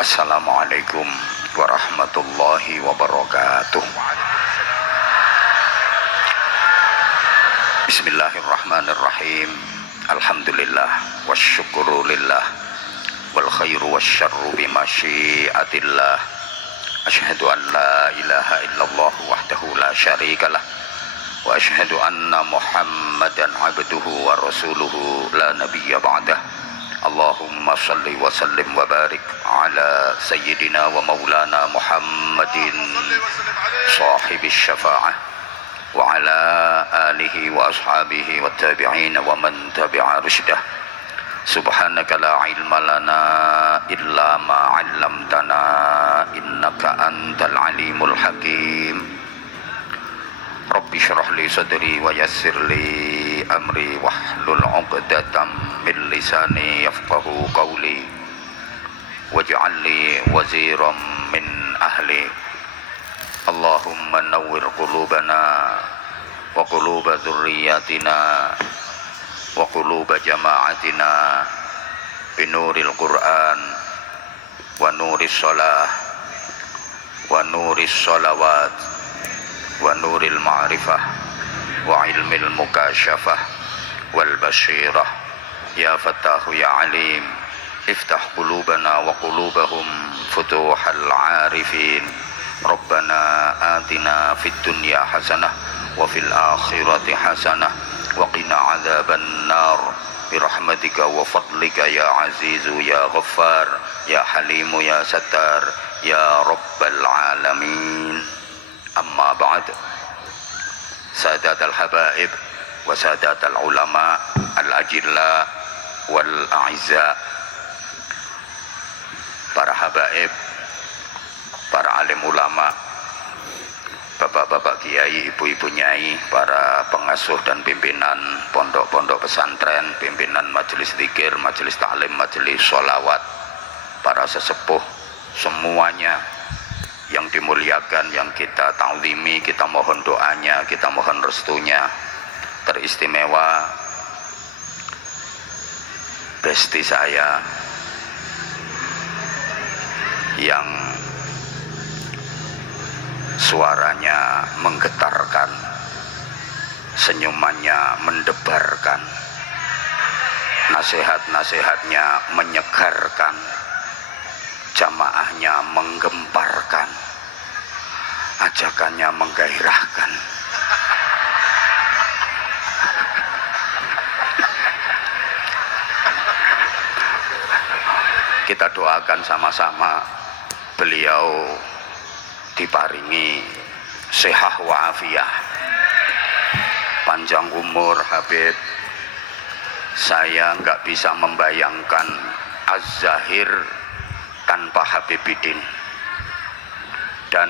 Assalamualaikum warahmatullahi wabarakatuh. Bismillahirrahmanirrahim. Alhamdulillah wasyukru lillah wal khairu wasyarru bimasyiatillah. Asyhadu an la ilaha illallah wahdahu la syarikalah wa asyhadu anna Muhammadan abduhu wa rasuluhu la nabiyya ba'dah. Allahumma salli wa sallim wa barik ala sayyidina wa maulana Muhammadin sahibis syafa'ah wa ala alihi wa ashabihi wa tabi'in wa man tabi'a rusydah. Subhanaka la ilma lana illa ma 'allamtana innaka antal alimul hakim. Rabbi syrah li sadri wa yassir li amri wahlul 'uqdatam min lisani yafqahu qawli waj'al li waziran min ahli. Allahumma nawwir qulubana wa quluba dzurriyyatina wa quluba jama'atina binuril Qur'an wa nuris shalah wa nuris shalawat wa nuril ma'rifah wa ilmil mukasyafah wal basyirah. Ya Fattahu ya Alim, iftah qulubana wa qulubahum futuhal arifin. Rabbana atina fid dunya hasanah wa fil akhirati hasanah wa qina adzaban nar birahmatika wa fadlika ya azizu ya ghaffar ya halimu ya sattar ya rabbal alamin. Amma ba'd. Sadatal habaib wa sadatal ulama al-ajilla wal a'izza. Para habaib, para alim ulama, bapak-bapak kiai, ibu-ibu nyai, para pengasuh dan pimpinan pondok-pondok pesantren, pimpinan majelis zikir, majelis ta'lim, majelis sholawat, para sesepuh semuanya yang dimuliakan, yang kita ta'zimi, kita mohon doanya, kita mohon restunya. Teristimewa besti saya yang suaranya menggetarkan, senyumannya mendebarkan, nasihat-nasihatnya menyegarkan, jamaahnya menggemparkan, ajakannya menggairahkan. Kita doakan sama-sama beliau diparingi sehat wa'afiyah, panjang umur. Habib, saya nggak bisa membayangkan Az-Zahir tanpa Habibidin, dan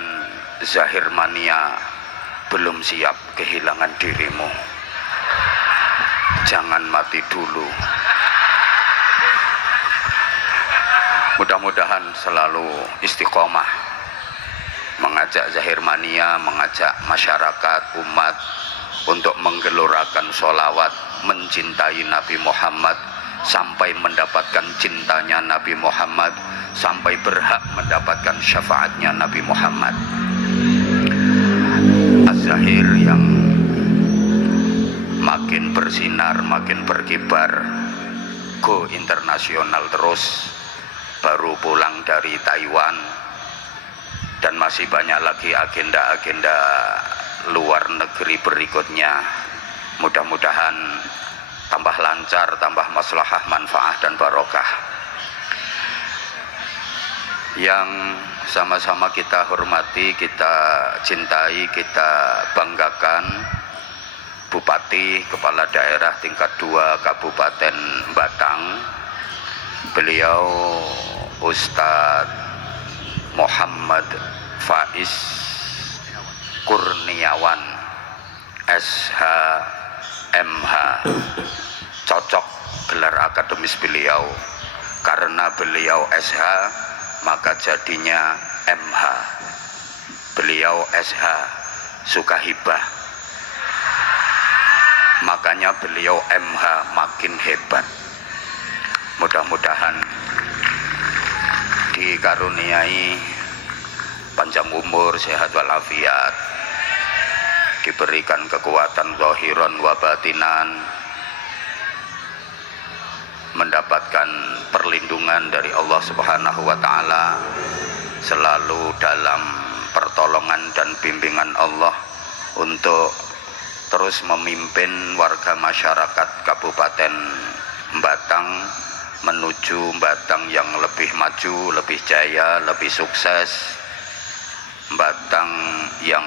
Zahir Mania belum siap kehilangan dirimu. Jangan mati dulu. Mudah-mudahan selalu istiqomah mengajak Zahir Mania, mengajak masyarakat umat untuk menggelorakan sholawat, mencintai Nabi Muhammad sampai mendapatkan cintanya Nabi Muhammad, sampai berhak mendapatkan syafaatnya Nabi Muhammad. Az-Zahir yang makin bersinar, makin berkibar, go internasional terus, baru pulang dari Taiwan, dan masih banyak lagi agenda-agenda luar negeri berikutnya. Mudah-mudahan tambah lancar, tambah maslahah, manfaat dan barokah. Yang sama-sama kita hormati, kita cintai, kita banggakan Bupati Kepala Daerah tingkat 2 Kabupaten Batang, beliau Ustadz Muhammad Faiz Kurniawan SH MH. Cocok gelar akademis beliau, karena beliau SH maka jadinya MH. Beliau SH suka hibah, makanya beliau MH makin hebat. Mudah-mudahan dikaruniai panjang umur, sehat walafiat, diberikan kekuatan zahiran wa batinan, mendapatkan perlindungan dari Allah Subhanahu wa taala, selalu dalam pertolongan dan bimbingan Allah untuk terus memimpin warga masyarakat Kabupaten Batang menuju Batang yang lebih maju, lebih jaya, lebih sukses, Batang yang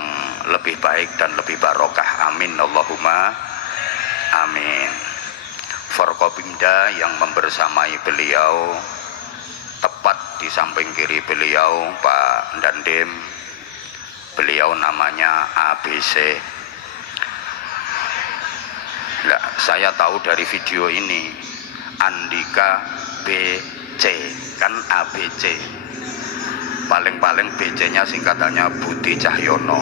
lebih baik dan lebih barokah. Amin Allahumma amin. Forkopimda yang membersamai beliau, tepat di samping kiri beliau Pak Dandim, beliau namanya ABC. Nah, saya tahu dari video ini Andika BC, kan ABC, paling-paling BC nya singkatannya Budi Cahyono.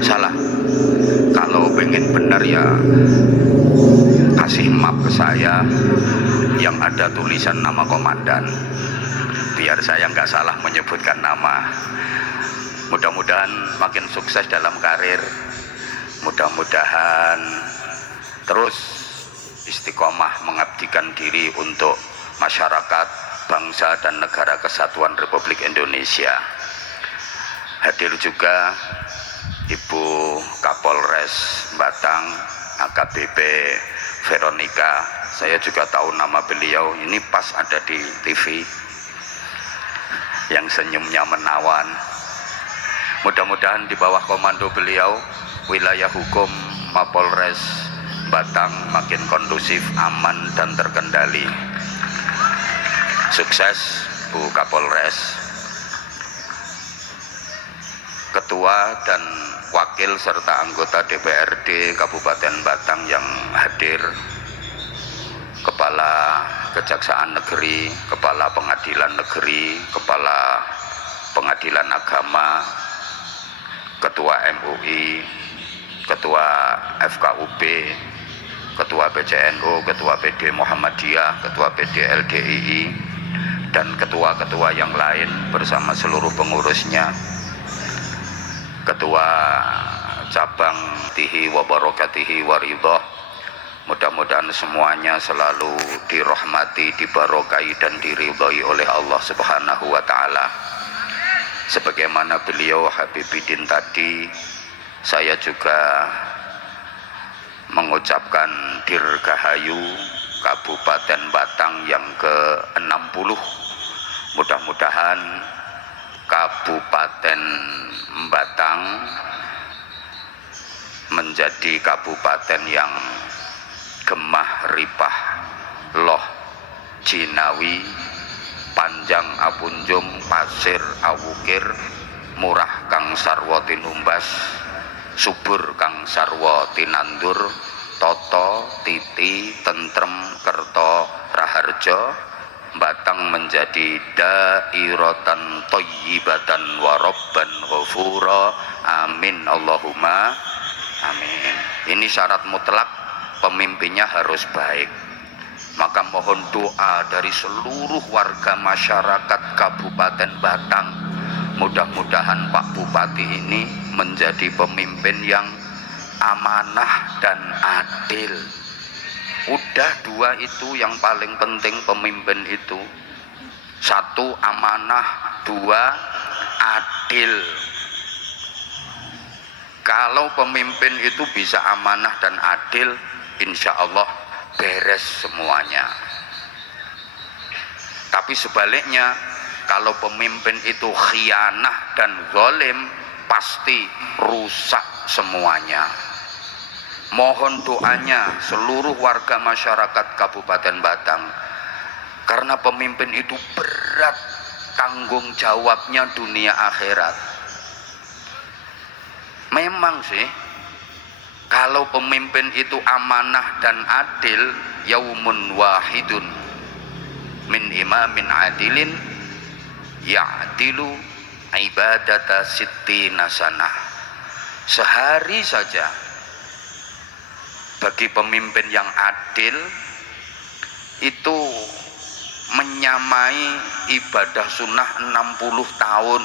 Salah, kalau pengen benar ya kasih map ke saya yang ada tulisan nama komandan, biar saya nggak salah menyebutkan nama. Mudah-mudahan makin sukses dalam karir, mudah-mudahan terus istiqomah mengabdikan diri untuk masyarakat, bangsa dan negara kesatuan Republik Indonesia. Hadir juga Ibu Kapolres Batang AKBP Veronica. Saya juga tahu nama beliau, ini pas ada di TV yang senyumnya menawan. Mudah-mudahan di bawah komando beliau wilayah hukum Mapolres Batang makin kondusif, aman dan terkendali. Sukses Bu Kapolres. Ketua dan wakil serta anggota DPRD Kabupaten Batang yang hadir, Kepala Kejaksaan Negeri, Kepala Pengadilan Negeri, Kepala Pengadilan Agama, Ketua MUI, Ketua FKUB, Ketua PCNU, Ketua PD Muhammadiyah, Ketua PD LDII, dan ketua-ketua yang lain bersama seluruh pengurusnya, Ketua Cabang Tihi wa Barakatihi wa Ridha. Mudah-mudahan semuanya selalu dirahmati, dibarokai dan diridhai oleh Allah Subhanahu wa taala. Sebagaimana beliau Habibidin tadi, saya juga mengucapkan Dirgahayu Kabupaten Batang yang ke-60. Mudah-mudahan Kabupaten Batang menjadi kabupaten yang gemah ripah loh jinawi, panjang apunjung, pasir awukir, murah kang sarwa tinumbas, subur kang sarwa tinandur, toto titi tentrem kerto raharjo. Batang menjadi dairatan thayyibatan wa rabban ghafura. Amin Allahumma amin. Ini syarat mutlak, pemimpinnya harus baik. Maka mohon doa dari seluruh warga masyarakat Kabupaten Batang, mudah-mudahan Pak Bupati ini menjadi pemimpin yang amanah dan adil. Udah dua itu yang paling penting pemimpin itu. Satu amanah, dua adil. Kalau pemimpin itu bisa amanah dan adil, insya Allah beres semuanya. Tapi sebaliknya, kalau pemimpin itu khianah dan zalim, pasti rusak semuanya. Mohon doanya seluruh warga masyarakat Kabupaten Batang, karena pemimpin itu berat tanggung jawabnya dunia akhirat. Memang sih, kalau pemimpin itu amanah dan adil, yaumun wahidun min imamin adilin ya'dilu ibadata sittina sanah. Sehari saja bagi pemimpin yang adil itu menyamai ibadah sunnah 60 tahun,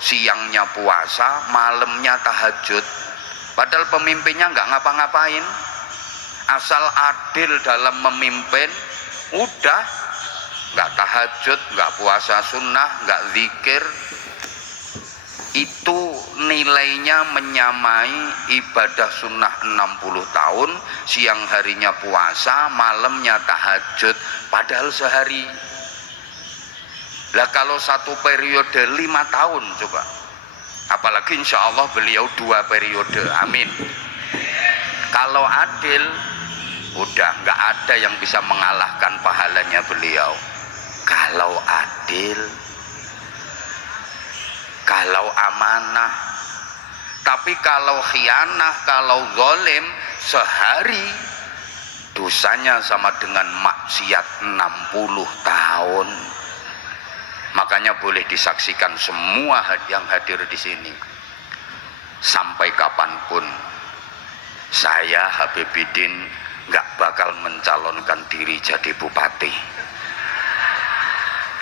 siangnya puasa, malamnya tahajud, padahal pemimpinnya nggak ngapa-ngapain, asal adil dalam memimpin, udah nggak tahajud, nggak puasa sunnah, nggak zikir, itu nilainya menyamai ibadah sunnah 60 tahun, siang harinya puasa, malamnya tahajud, padahal sehari. Lah kalau satu periode 5 tahun coba, apalagi insya Allah beliau 2 periode, amin. Kalau adil, udah nggak ada yang bisa mengalahkan pahalanya beliau. Kalau adil, kalau amanah. Tapi kalau khianah, kalau zalim, sehari dosanya sama dengan maksiat 60 tahun. Makanya boleh disaksikan semua yang hadir di sini, sampai kapanpun saya Habibidin nggak bakal mencalonkan diri jadi bupati,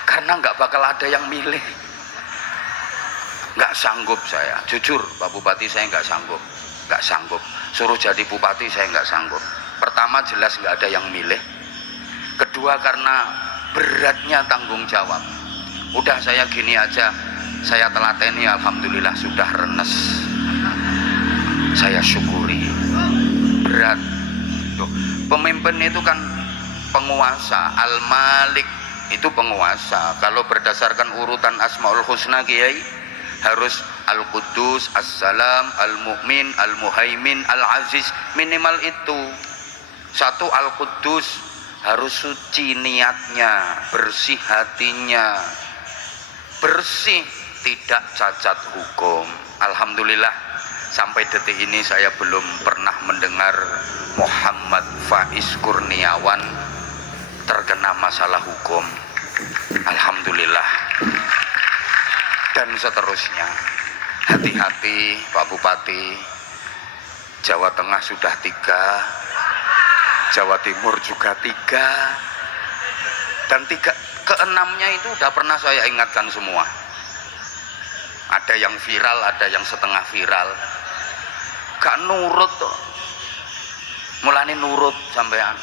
karena nggak bakal ada yang milih. Nggak sanggup saya, jujur Pak Bupati, saya nggak sanggup, suruh jadi bupati saya nggak sanggup. Pertama jelas nggak ada yang milih, kedua karena beratnya tanggung jawab. Udah saya gini aja, saya telateni, alhamdulillah sudah renes, saya syukuri. Berat tuh, pemimpin itu kan penguasa, Al-Malik itu penguasa. Kalau berdasarkan urutan Asmaul Husna Kiai, harus Al-Quddus, As-Salam, Al-Mu'min, Al-Muhaimin, Al-Aziz, minimal itu. Satu, Al-Quddus harus suci niatnya, bersih hatinya, bersih, tidak cacat hukum. Alhamdulillah sampai detik ini saya belum pernah mendengar Muhammad Faiz Kurniawan terkena masalah hukum. Alhamdulillah. Dan seterusnya, hati-hati Pak Bupati. Jawa Tengah sudah 3, Jawa Timur juga 3, dan 3 keenamnya itu udah pernah saya ingatkan semua. Ada yang viral, ada yang setengah viral, gak nurut tuh. Mulane nurut sampean,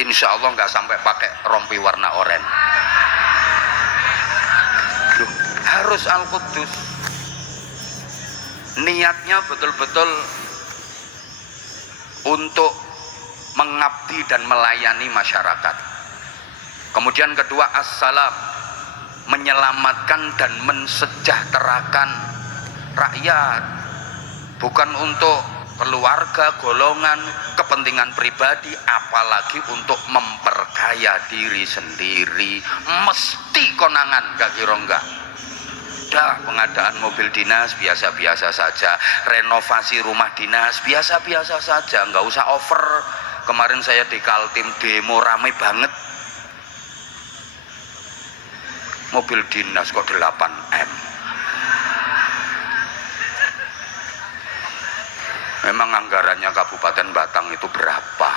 insya Allah nggak sampai pakai rompi warna oranye. Harus Al-Quddus, niatnya betul-betul untuk mengabdi dan melayani masyarakat. Kemudian kedua, As-Salam, menyelamatkan dan mensejahterakan rakyat, bukan untuk keluarga, golongan, kepentingan pribadi, apalagi untuk memperkaya diri sendiri. Mesti konangan, gak kira enggak. Dah, pengadaan mobil dinas biasa-biasa saja, renovasi rumah dinas biasa-biasa saja, nggak usah over. Kemarin saya di Kaltim demo ramai banget, mobil dinas kok 8M. Memang anggarannya Kabupaten Batang itu berapa?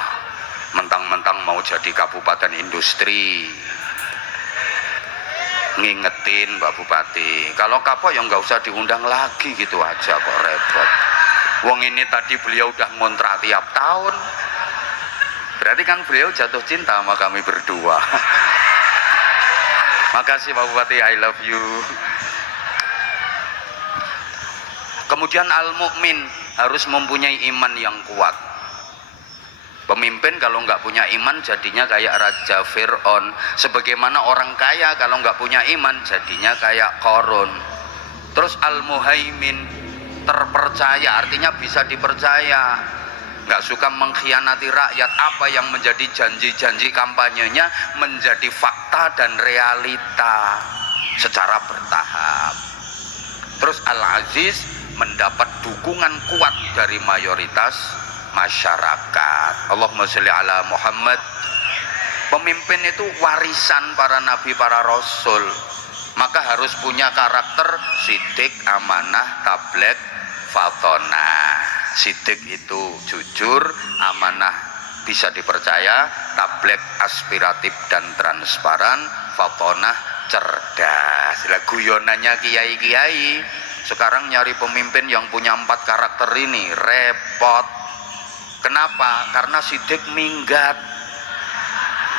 Mentang-mentang mau jadi kabupaten industri. Ngingetin Pak Bupati, kalau kapok ya nggak usah diundang lagi, gitu aja kok repot. Wong ini tadi beliau udah ngontrak tiap tahun, berarti kan beliau jatuh cinta sama kami berdua. Makasih Pak Bupati, I love you. Kemudian Al-Mu'min, harus mempunyai iman yang kuat. Pemimpin kalau nggak punya iman jadinya kayak Raja Fir'aun. Sebagaimana orang kaya kalau nggak punya iman jadinya kayak Qarun. Terus Al-Muhaimin, terpercaya, artinya bisa dipercaya, nggak suka mengkhianati rakyat. Apa yang menjadi janji-janji kampanyenya menjadi fakta dan realita secara bertahap. Terus Al-Aziz, mendapat dukungan kuat dari mayoritas masyarakat. Allahumma sholli ala Muhammad. Pemimpin itu warisan para nabi, para rasul, maka harus punya karakter sidik, amanah, tabligh, fatonah. Sidik itu jujur, amanah bisa dipercaya, tabligh aspiratif dan transparan, fatonah, cerdas. Lah guyonannya kiai-kiai sekarang nyari pemimpin yang punya 4 karakter ini repot. Kenapa? Karena sidik minggat,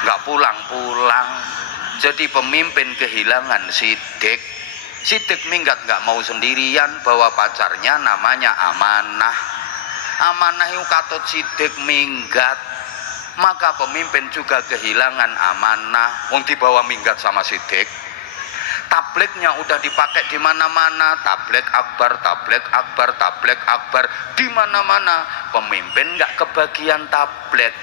nggak pulang-pulang. Jadi pemimpin kehilangan sidik. Sidik minggat, nggak mau sendirian, bawa pacarnya, namanya amanah. Amanah itu katut sidik minggat, maka pemimpin juga kehilangan amanah. Wong dibawa minggat sama sidik. Tablignya udah dipakai di mana-mana, tabligh akbar, tabligh akbar, tabligh akbar, di mana-mana. Pemimpin nggak kebagian tabligh,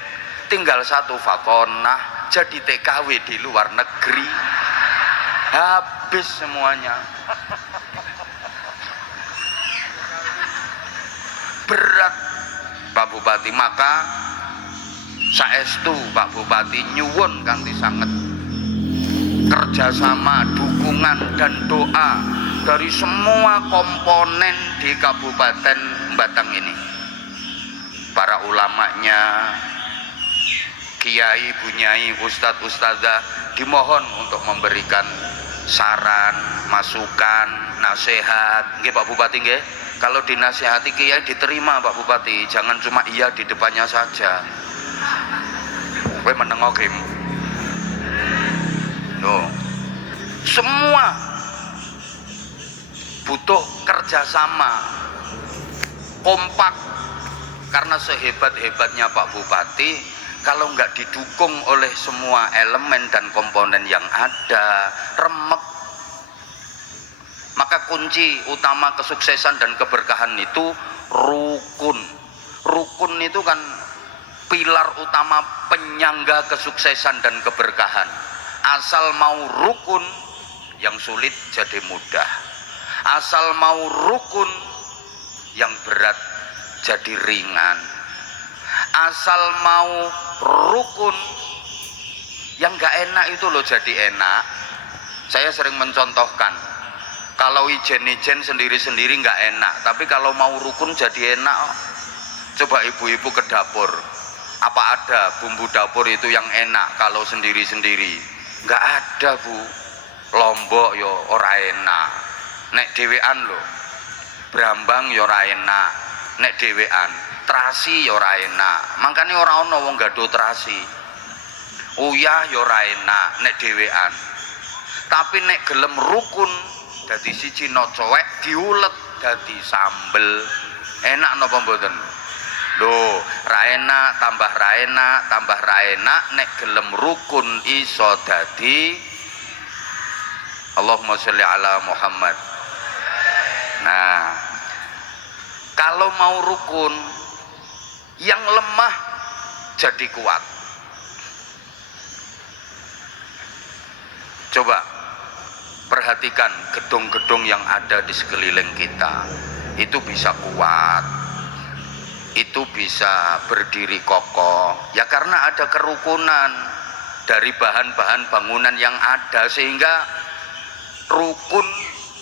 tinggal satu fatonah, jadi TKW di luar negeri, habis semuanya. Berat Pak Bupati, maka saestu Pak Bupati nyuwun kanthi sanget kerjasama, dukungan dan doa dari semua komponen di Kabupaten Batang ini, para ulamanya, kiai, bunyai, ustadz, ustadzah, dimohon untuk memberikan saran, masukan, nasihat. Nggih Pak Bupati nggih, kalau dinasihati kiai diterima Pak Bupati, jangan cuma iya di depannya saja. Kowe menengo game. No. Semua butuh kerjasama, kompak, karena sehebat-hebatnya Pak Bupati, kalau nggak didukung oleh semua elemen dan komponen yang ada, remek. Maka kunci utama kesuksesan dan keberkahan itu rukun. Rukun itu kan pilar utama penyangga kesuksesan dan keberkahan. Asal mau rukun, yang sulit jadi mudah. Asal mau rukun, yang berat jadi ringan. Asal mau rukun, yang gak enak itu loh jadi enak. Saya sering mencontohkan, kalau ijen-ijen sendiri-sendiri gak enak, tapi kalau mau rukun jadi enak. Coba ibu-ibu ke dapur, apa ada bumbu dapur itu yang enak kalau sendiri-sendiri? Gak ada Bu. Lombok yo ora enak, nek dhewean lho. Brambang yo ora enak, nek dhewean. Terasi yo ora enak, makane ora ana wong gadho terasi. Uyah yo ora enak nek dhewean. Tapi nek gelem rukun, dadi siji no cowek diulet dadi sambel. Enak napa mboten? Loh, ra enak tambah ra enak tambah ra enak, nek gelem rukun iso dadi Allahumma sholli ala Muhammad. Nah, kalau mau rukun, yang lemah jadi kuat. Coba perhatikan gedung-gedung yang ada di sekeliling kita, itu bisa kuat, itu bisa berdiri kokoh, ya karena ada kerukunan dari bahan-bahan bangunan yang ada, sehingga rukun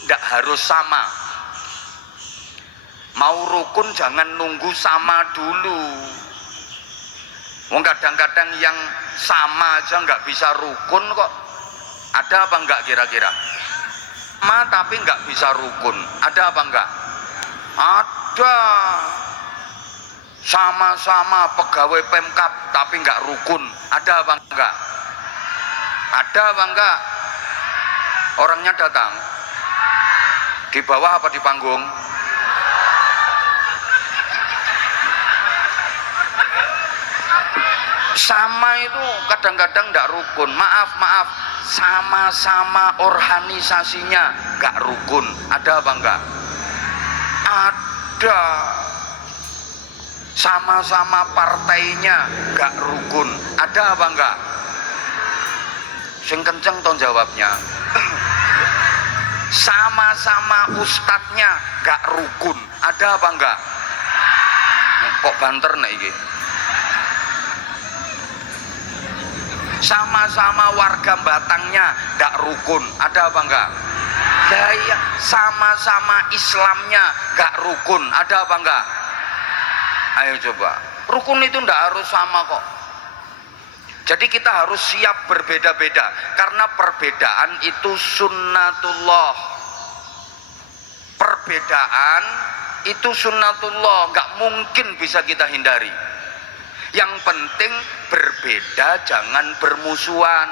tidak harus sama. Mau rukun jangan nunggu sama dulu. Kadang-kadang yang sama aja nggak bisa rukun kok. Ada apa enggak kira-kira? Sama tapi nggak bisa rukun. Ada apa enggak? Ada. Sama-sama pegawai Pemkab tapi nggak rukun. Ada apa enggak? Ada apa enggak? Orangnya datang di bawah apa di panggung? Sama itu kadang-kadang nggak rukun. Maaf, sama-sama organisasinya nggak rukun. Ada apa enggak? Ada. Sama-sama partainya nggak rukun. Ada apa enggak? Sing kenceng toh jawabnya. Sama-sama ustadznya nggak rukun. Ada apa enggak? Kok banter nek iki? Sama-sama warga Batangnya nggak rukun. Ada apa enggak? Ya iya, sama-sama Islamnya nggak rukun. Ada apa enggak? Ayo coba, rukun itu nggak harus sama kok. Jadi kita harus siap berbeda-beda, karena perbedaan itu sunnatullah. Perbedaan itu sunnatullah, nggak mungkin bisa kita hindari. Yang penting berbeda, jangan bermusuhan,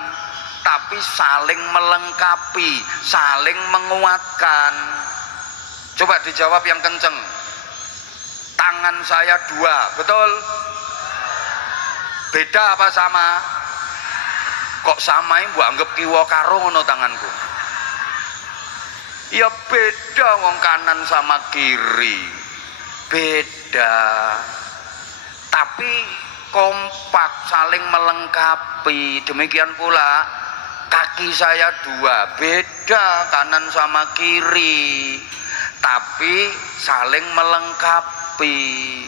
tapi saling melengkapi, saling menguatkan. Coba dijawab yang kenceng. Tangan saya dua, betul? Beda apa sama? Kok sama ini mbok anggap kiwa karo ngono tanganku? Ya beda, wong kanan sama kiri beda, tapi kompak, saling melengkapi. Demikian pula kaki saya dua, beda kanan sama kiri, tapi saling melengkapi.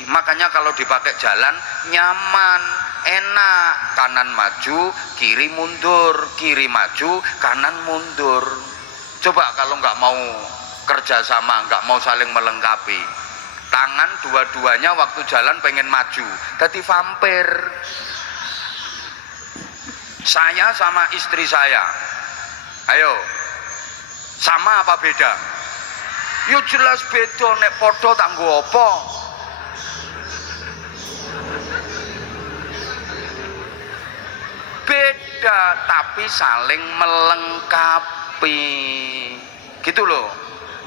Makanya kalau dipakai jalan nyaman, enak. Kanan maju, kiri mundur, kiri maju, kanan mundur. Coba kalau nggak mau kerjasama, nggak mau saling melengkapi, tangan dua-duanya waktu jalan pengen maju, jadi vampir. Saya sama istri saya, ayo, sama apa beda? Yo jelas beda, nek podo tanggo apa? Beda, tapi saling melengkapi, gitu loh.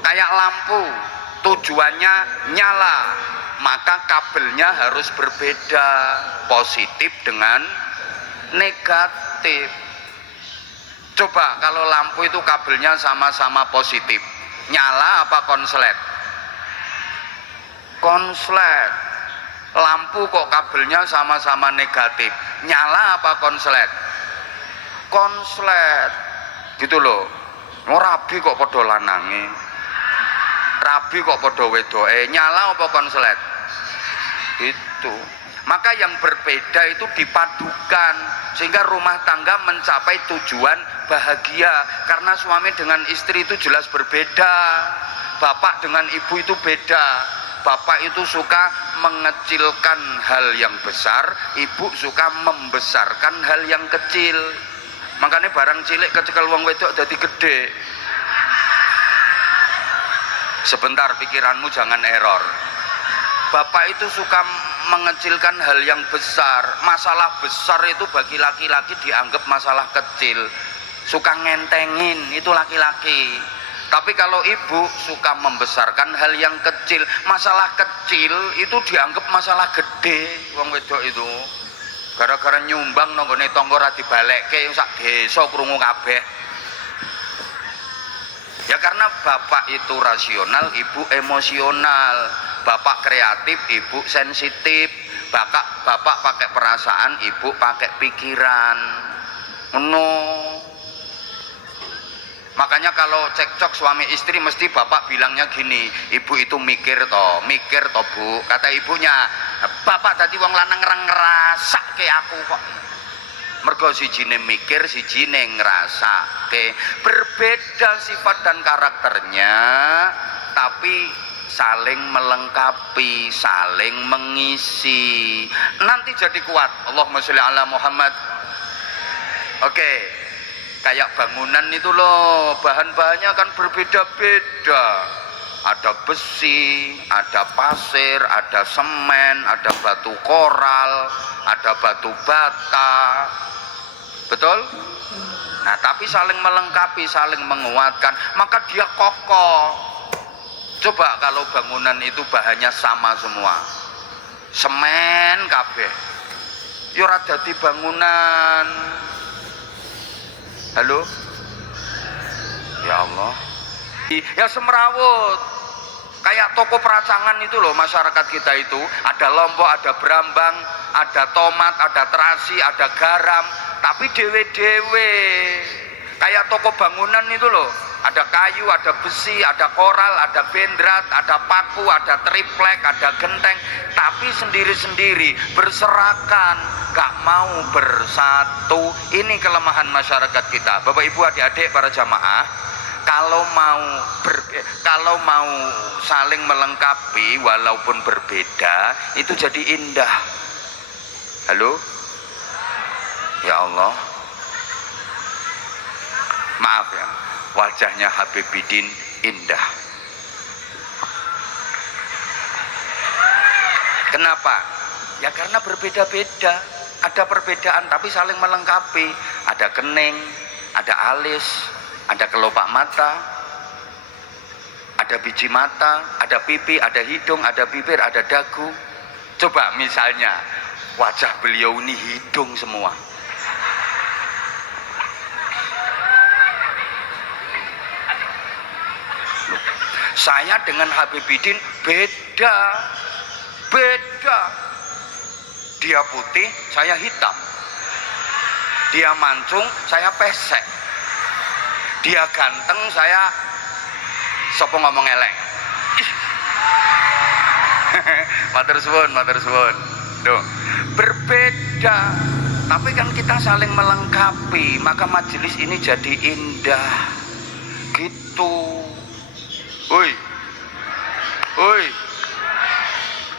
Kayak lampu, tujuannya nyala, maka kabelnya harus berbeda, positif dengan negatif. Coba kalau lampu itu kabelnya sama-sama positif, nyala apa konslet? Konslet. Lampu kok kabelnya sama-sama negatif, nyala apa konslet? Konslet. Gitu loh. Mau rabi kok podo lanange, rabi kok podo wedoke, nyala apa konslet? Gitu. Maka yang berbeda itu dipadukan sehingga rumah tangga mencapai tujuan bahagia. Karena suami dengan istri itu jelas berbeda, bapak dengan ibu itu beda. Bapak itu suka mengecilkan hal yang besar, ibu suka membesarkan hal yang kecil. Makanya barang cilik kecekel wong wedok jadi gede. Sebentar, pikiranmu jangan error. Bapak itu suka mengecilkan hal yang besar. Masalah besar itu bagi laki-laki dianggap masalah kecil. Suka ngentengin, itu laki-laki. Tapi kalau ibu suka membesarkan hal yang kecil. Masalah kecil itu dianggap masalah gede. Wong wedok itu gara-gara nyumbang nanggone tangga ora dibalekke sak desa krungu kabeh. Ya karena bapak itu rasional, ibu emosional. Bapak kreatif, ibu sensitif. Bapak pakai perasaan, ibu pakai pikiran. Makanya kalau cekcok suami istri mesti bapak bilangnya gini, ibu itu mikir toh bu. Kata ibunya, bapak tadi wong lanang ngerasa ke aku kok. Mergo sijine mikir, sijine ngrasake. Berbeda sifat dan karakternya, tapi saling melengkapi, saling mengisi. Nanti jadi kuat. Allahumma sholli ala Muhammad. Oke. Kayak bangunan itu loh, bahan-bahannya kan berbeda-beda. Ada besi, ada pasir, ada semen, ada batu koral, ada batu bata. Betul? Nah, tapi saling melengkapi, saling menguatkan, maka dia kokoh. Coba kalau bangunan itu bahannya sama semua, semen kabeh, ya ora dadi bangunan. Halo? Ya Allah. Ya semrawut. Kayak toko peracangan itu loh, masyarakat kita itu ada lombok, ada berambang, ada tomat, ada terasi, ada garam, tapi dewe-dewe. Kayak toko bangunan itu loh, ada kayu, ada besi, ada koral, ada bendrat, ada paku, ada triplek, ada genteng, tapi sendiri-sendiri, berserakan, gak mau bersatu. Ini kelemahan masyarakat kita. Bapak Ibu, adik-adik, para jamaah, kalau mau saling melengkapi walaupun berbeda, itu jadi indah. Halo? Ya Allah, maaf ya, wajahnya Habib Bidin indah. Kenapa? Ya karena berbeda-beda. Ada perbedaan tapi saling melengkapi. Ada kening, ada alis, ada kelopak mata, ada biji mata, ada pipi, ada hidung, ada bibir, ada dagu. Coba misalnya wajah beliau ini hidung semua. Saya dengan Habib Bidin beda. Dia putih, saya hitam. Dia mancung, saya pesek. Dia ganteng, saya sopo ngomong elek. Matur suwun. Duh, berbeda. Tapi kan kita saling melengkapi, maka majelis ini jadi indah. Gitu. Woi.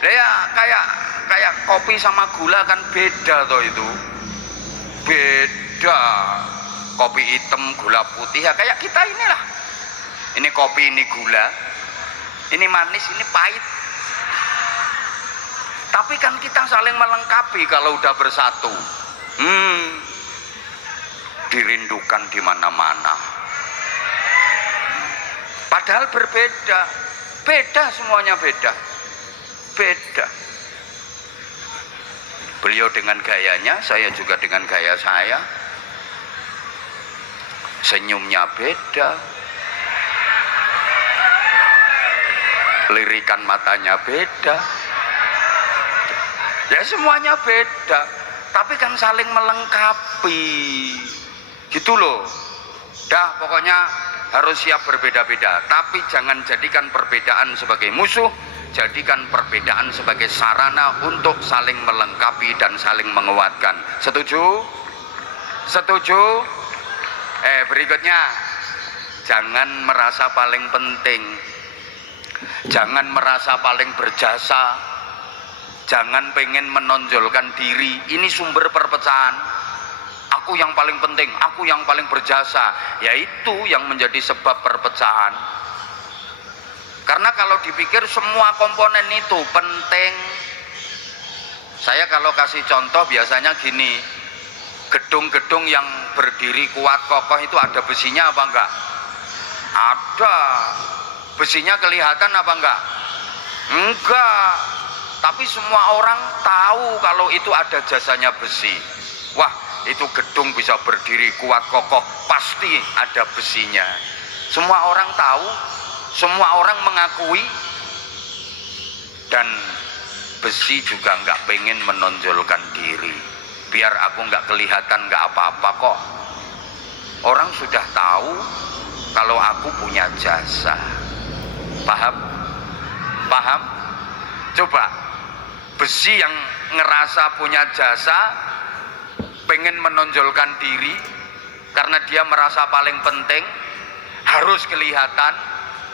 Ya kayak kopi sama gula kan beda toh itu. Beda. Kopi hitam, gula putih ya kayak kita inilah. Ini kopi, ini gula. Ini manis, ini pahit. Tapi kan kita saling melengkapi kalau udah bersatu. Dirindukan di mana-mana. Padahal berbeda. Beda semuanya beda. Beliau dengan gayanya, saya juga dengan gaya saya. Senyumnya beda, lirikan matanya beda, ya semuanya beda. Tapi kan saling melengkapi, gitu loh. Dah pokoknya harus siap berbeda-beda. Tapi jangan jadikan perbedaan sebagai musuh. Jadikan perbedaan sebagai sarana untuk saling melengkapi dan saling menguatkan. Setuju? Berikutnya, jangan merasa paling penting, jangan merasa paling berjasa, jangan pengen menonjolkan diri. Ini sumber perpecahan. Aku yang paling penting, aku yang paling berjasa, yaitu yang menjadi sebab perpecahan. Karena kalau dipikir semua komponen itu penting. Saya kalau kasih contoh biasanya gini, gedung-gedung yang berdiri kuat kokoh itu ada besinya apa enggak? Ada. Besinya kelihatan apa enggak? Enggak. Tapi semua orang tahu kalau itu ada jasanya besi. Wah, itu gedung bisa berdiri kuat kokoh, pasti ada besinya. Semua orang tahu, semua orang mengakui, dan besi juga nggak pengen menonjolkan diri. Biar aku nggak kelihatan nggak apa-apa kok. Orang sudah tahu kalau aku punya jasa. Paham? Coba besi yang ngerasa punya jasa, pengen menonjolkan diri karena dia merasa paling penting, harus kelihatan.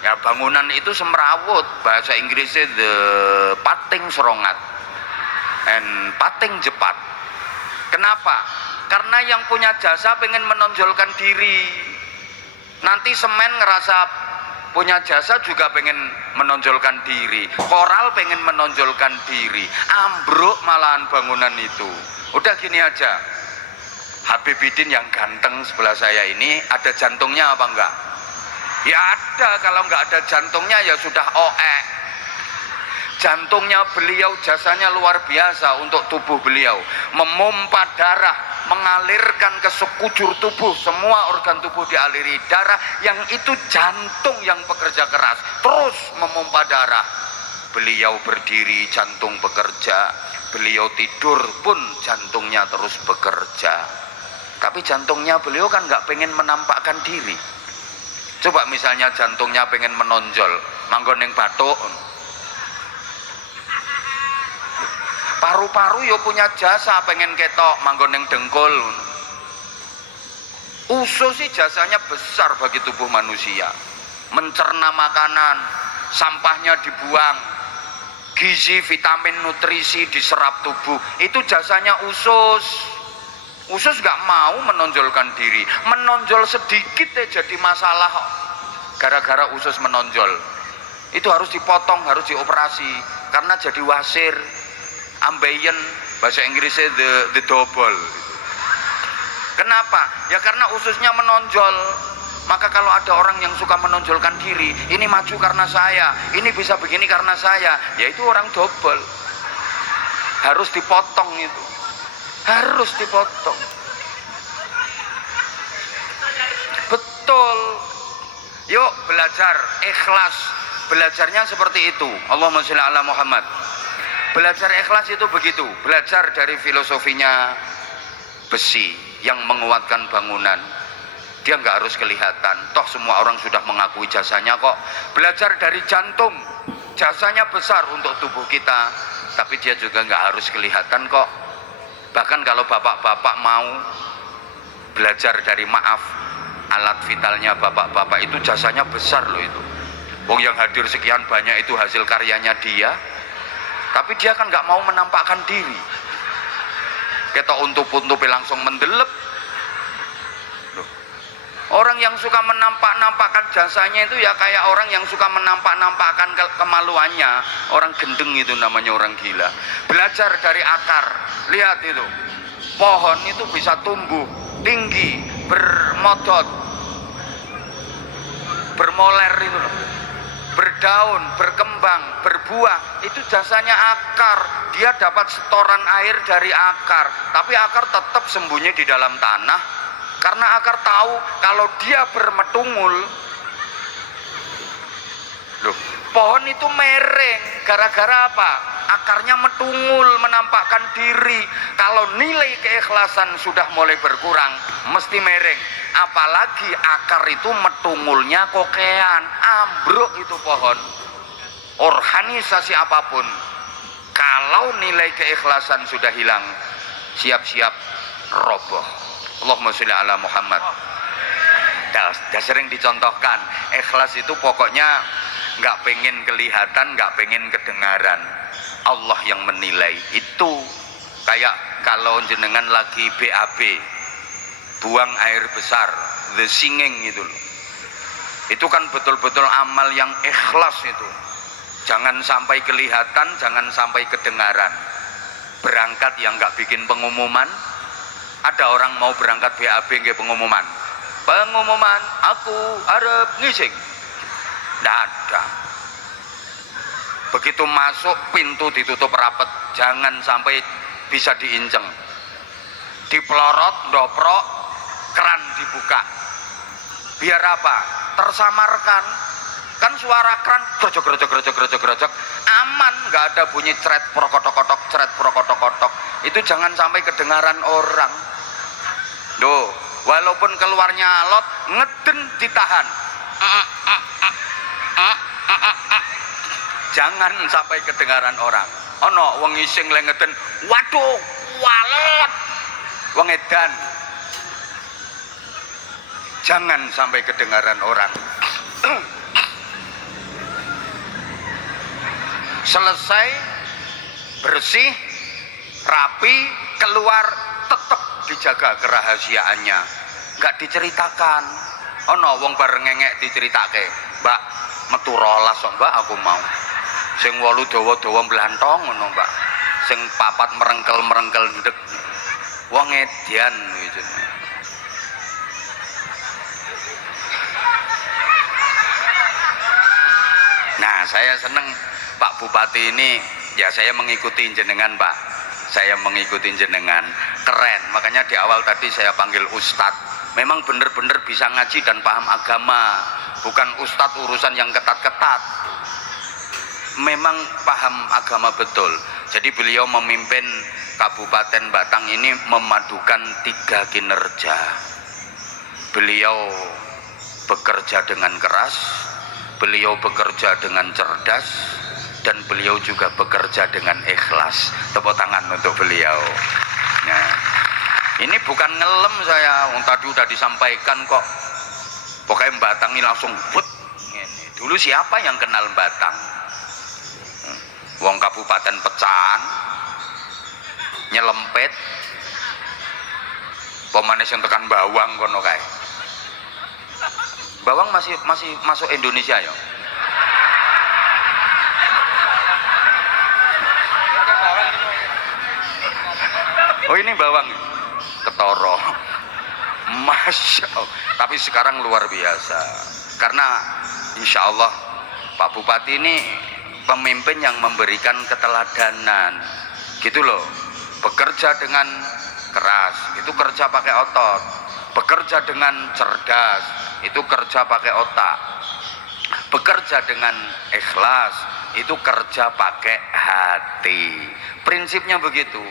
Ya bangunan itu semrawut, bahasa Inggrisnya the pating serongat and pating jepat. Kenapa? Karena yang punya jasa pengen menonjolkan diri. Nanti semen ngerasa punya jasa juga pengen menonjolkan diri. Koral pengen menonjolkan diri. Ambruk malahan bangunan itu. Udah gini aja. Habib Bidin yang ganteng sebelah saya ini ada jantungnya apa enggak? Ya ada, kalau nggak ada jantungnya ya sudah OE. Jantungnya beliau jasanya luar biasa untuk tubuh beliau. Memompa darah, mengalirkan ke sekujur tubuh, semua organ tubuh dialiri darah, yang itu jantung yang bekerja keras, terus memompa darah. Beliau berdiri, jantung bekerja. Beliau tidur pun jantungnya terus bekerja. Tapi jantungnya beliau kan nggak pengen menampakkan diri. Coba misalnya jantungnya pengen menonjol, manggon ning bathuk. Paru-paru yo punya jasa pengen ketok, manggon ning dengkul. Usus sih jasanya besar bagi tubuh manusia. Mencerna makanan, sampahnya dibuang. Gizi, vitamin, nutrisi diserap tubuh. Itu jasanya usus. Usus nggak mau menonjolkan diri, menonjol sedikit jadi masalah gara-gara usus menonjol. Itu harus dipotong, harus dioperasi karena jadi wasir, ambeien, bahasa Inggrisnya the double. Kenapa? Ya karena ususnya menonjol. Maka kalau ada orang yang suka menonjolkan diri, ini maju karena saya, ini bisa begini karena saya, ya itu orang double. Harus dipotong itu. Harus dipotong. Betul. Yuk belajar ikhlas. Belajarnya seperti itu. Allahumma sholli ala Muhammad. Belajar ikhlas itu begitu. Belajar dari filosofinya besi yang menguatkan bangunan. Dia nggak harus kelihatan. Toh semua orang sudah mengakui jasanya kok. Belajar dari jantung. Jasanya besar untuk tubuh kita. Tapi dia juga nggak harus kelihatan kok. Bahkan kalau bapak-bapak mau belajar dari maaf, alat vitalnya bapak-bapak itu jasanya besar loh itu. Wong yang hadir sekian banyak itu hasil karyanya dia, tapi dia kan nggak mau menampakkan diri. Kita untup-untupi langsung mendelep. Loh. Orang yang suka menampak-nampakkan jasanya itu ya kayak orang yang suka menampak-nampakkan kemaluannya. Orang gendeng itu namanya orang gila. Belajar dari akar. Lihat itu, pohon itu bisa tumbuh tinggi, bermodot, bermoler itu loh, berdaun, berkembang, berbuah. Itu jasanya akar. Dia dapat setoran air dari akar, tapi akar tetap sembunyi di dalam tanah karena akar tahu kalau dia bermetungul. Loh, pohon itu mereng gara-gara apa? Akarnya metungul, menampakkan diri. Kalau nilai keikhlasan sudah mulai berkurang, mesti mereng. Apalagi akar itu metungulnya kokean, ambruk itu pohon. Organisasi apapun, kalau nilai keikhlasan sudah hilang, siap-siap roboh. Allahumma sholli ala Muhammad. Dah sering dicontohkan, ikhlas itu pokoknya nggak pengen kelihatan, nggak pengen kedengaran. Allah yang menilai. Itu kayak kalau jenengan lagi BAB, buang air besar, the singing itu loh. Itu kan betul-betul amal yang ikhlas itu. Jangan sampai kelihatan, jangan sampai kedengaran. Berangkat yang nggak bikin pengumuman. Ada orang mau berangkat BAB nggak pengumuman. Pengumuman, aku arep ngising. Nggak ada. Begitu masuk pintu ditutup rapat, jangan sampai bisa diinceng. Dipelorot, doprok, keran dibuka. Biar apa? Tersamarkan. Kan suara keran grojok, aman, nggak ada bunyi cret prokotok-kotok. Itu jangan sampai kedengaran orang. Loh, walaupun keluarnya alot, ngeden ditahan. Jangan sampai kedengaran orang. Ono wong ising lengeten, waduh, walot. Wong edan. Jangan sampai kedengaran orang. Selesai, bersih, rapi, keluar, tetap dijaga kerahasiaannya. Enggak diceritakan. Ono wong bareng ngengek diceritake, Mbak, metu rolas kok Mbak, aku mau. Sing 8 dawa-dawa mblantong ngono Mbak, sing 4 merengkel ndek. Wong edian gitu. Nah, saya seneng Pak Bupati ini, ya saya mengikuti jenengan Pak. Saya mengikuti jenengan, keren. Makanya di awal tadi saya panggil Ustadz. Memang benar-benar bisa ngaji dan paham agama, bukan Ustadz urusan yang ketat-ketat. Memang paham agama betul. Jadi beliau memimpin Kabupaten Batang ini memadukan 3 kinerja. Beliau bekerja dengan keras, beliau bekerja dengan cerdas, dan beliau juga bekerja dengan ikhlas. Tepuk tangan untuk beliau. Nah, ini bukan ngelem saya, tadi udah disampaikan kok. Pokoknya Batang ini langsung but. Dulu siapa yang kenal Batang? Wong Kabupaten Pecahan, nyelempet, Pemane sing tekan bawang kono kae. Bawang masih masuk Indonesia ya. Oh ini bawang ketoro. Masya Allah. Tapi sekarang luar biasa karena insya Allah Pak Bupati ini pemimpin yang memberikan keteladanan gitu loh. Bekerja dengan keras itu kerja pakai otot, bekerja dengan cerdas itu kerja pakai otak, bekerja dengan ikhlas itu kerja pakai hati. Prinsipnya begitu.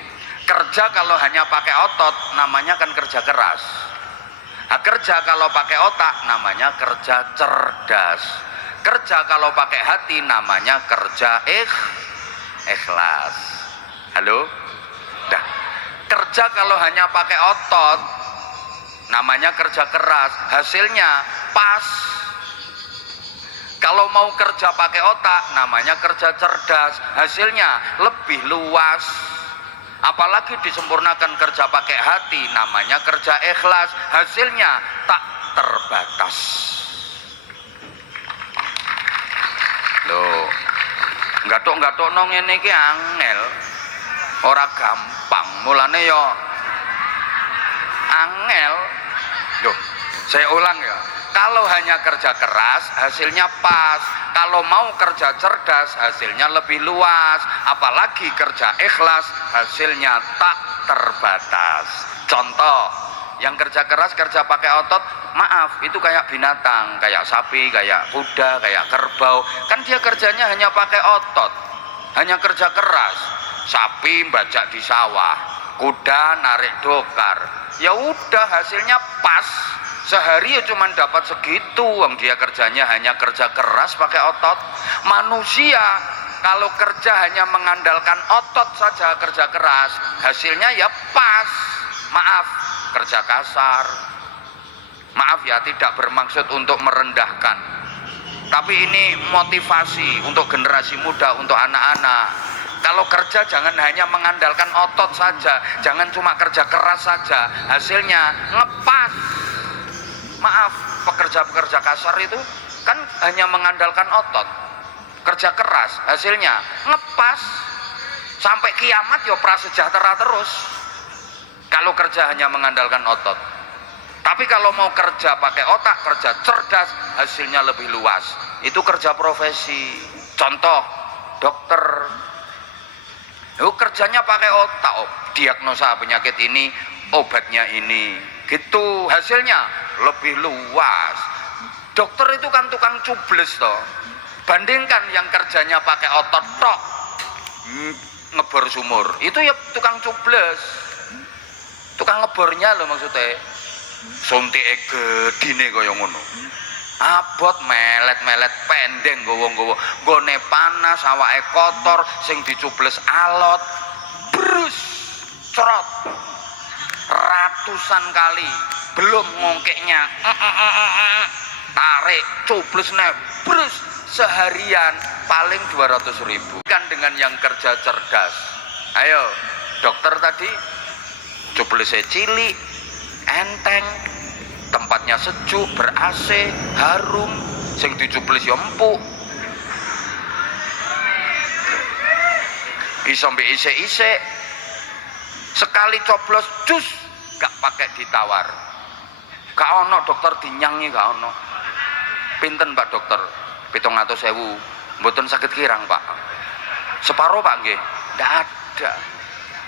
Kerja kalau hanya pakai otot namanya kan kerja keras. Nah, kerja kalau pakai otak namanya kerja cerdas. Kerja kalau pakai hati namanya kerja ikhlas. Halo? Dah. Kerja kalau hanya pakai otot namanya kerja keras, hasilnya pas. Kalau mau kerja pakai otak namanya kerja cerdas, hasilnya lebih luas. Apalagi disempurnakan kerja pakai hati namanya kerja ikhlas, hasilnya tak terbatas. Loh, gathuk-gathuk nong ngene iki angel, ora gampang. Mulane yo angel. Loh, saya ulang ya. Kalau hanya kerja keras hasilnya pas, kalau mau kerja cerdas hasilnya lebih luas, apalagi kerja ikhlas hasilnya tak terbatas. Contoh, yang kerja keras kerja pakai otot, maaf itu kayak binatang, kayak sapi, kayak kuda, kayak kerbau, kan dia kerjanya hanya pakai otot, hanya kerja keras. Sapi bajak di sawah, kuda narik dokar, ya udah hasilnya pas. Sehari ya cuma dapat segitu, wong dia kerjanya hanya kerja keras pakai otot. Manusia kalau kerja hanya mengandalkan otot saja, kerja keras, hasilnya ya pas. Maaf, kerja kasar. Maaf ya, tidak bermaksud untuk merendahkan. Tapi ini motivasi untuk generasi muda, untuk anak-anak. Kalau kerja jangan hanya mengandalkan otot saja, jangan cuma kerja keras saja, hasilnya ngepas. Maaf, pekerja-pekerja kasar itu kan hanya mengandalkan otot, kerja keras, hasilnya ngepas sampai kiamat ya prasejahtera terus. Kalau kerja hanya mengandalkan otot. Tapi kalau mau kerja pakai otak, kerja cerdas, hasilnya lebih luas. Itu kerja profesi. Contoh, dokter. Kerjanya pakai otak, diagnosa penyakit ini, obatnya ini. Gitu hasilnya lebih luas. Dokter itu kan tukang cubles toh. Bandingkan yang kerjanya pakai otot tok, ngebor sumur, itu ya tukang cubles, tukang ngebornya loh maksudnya. Suntike gedine kaya ngono, abot melet-melet pendeng gowo-gowo, gone panas, awake kotor, sing dicubles alot, brus cerot ratusan kali, belum ngongkeknya, tarik, cubles brus, seharian paling 200.000. Kan dengan yang kerja cerdas. Ayo, dokter tadi cublesnya cilik, enteng, tempatnya sejuk, ber-AC, harum, sing dicubles ya empuk, iso mbek isik-isik, sekali coblos jus gak pakai ditawar. Gak ono dokter dinyangi, gak ono. Pinten Pak dokter? 700.000. Mboten sakit kirang Pak. Separuh Pak nggih? Ndak ada.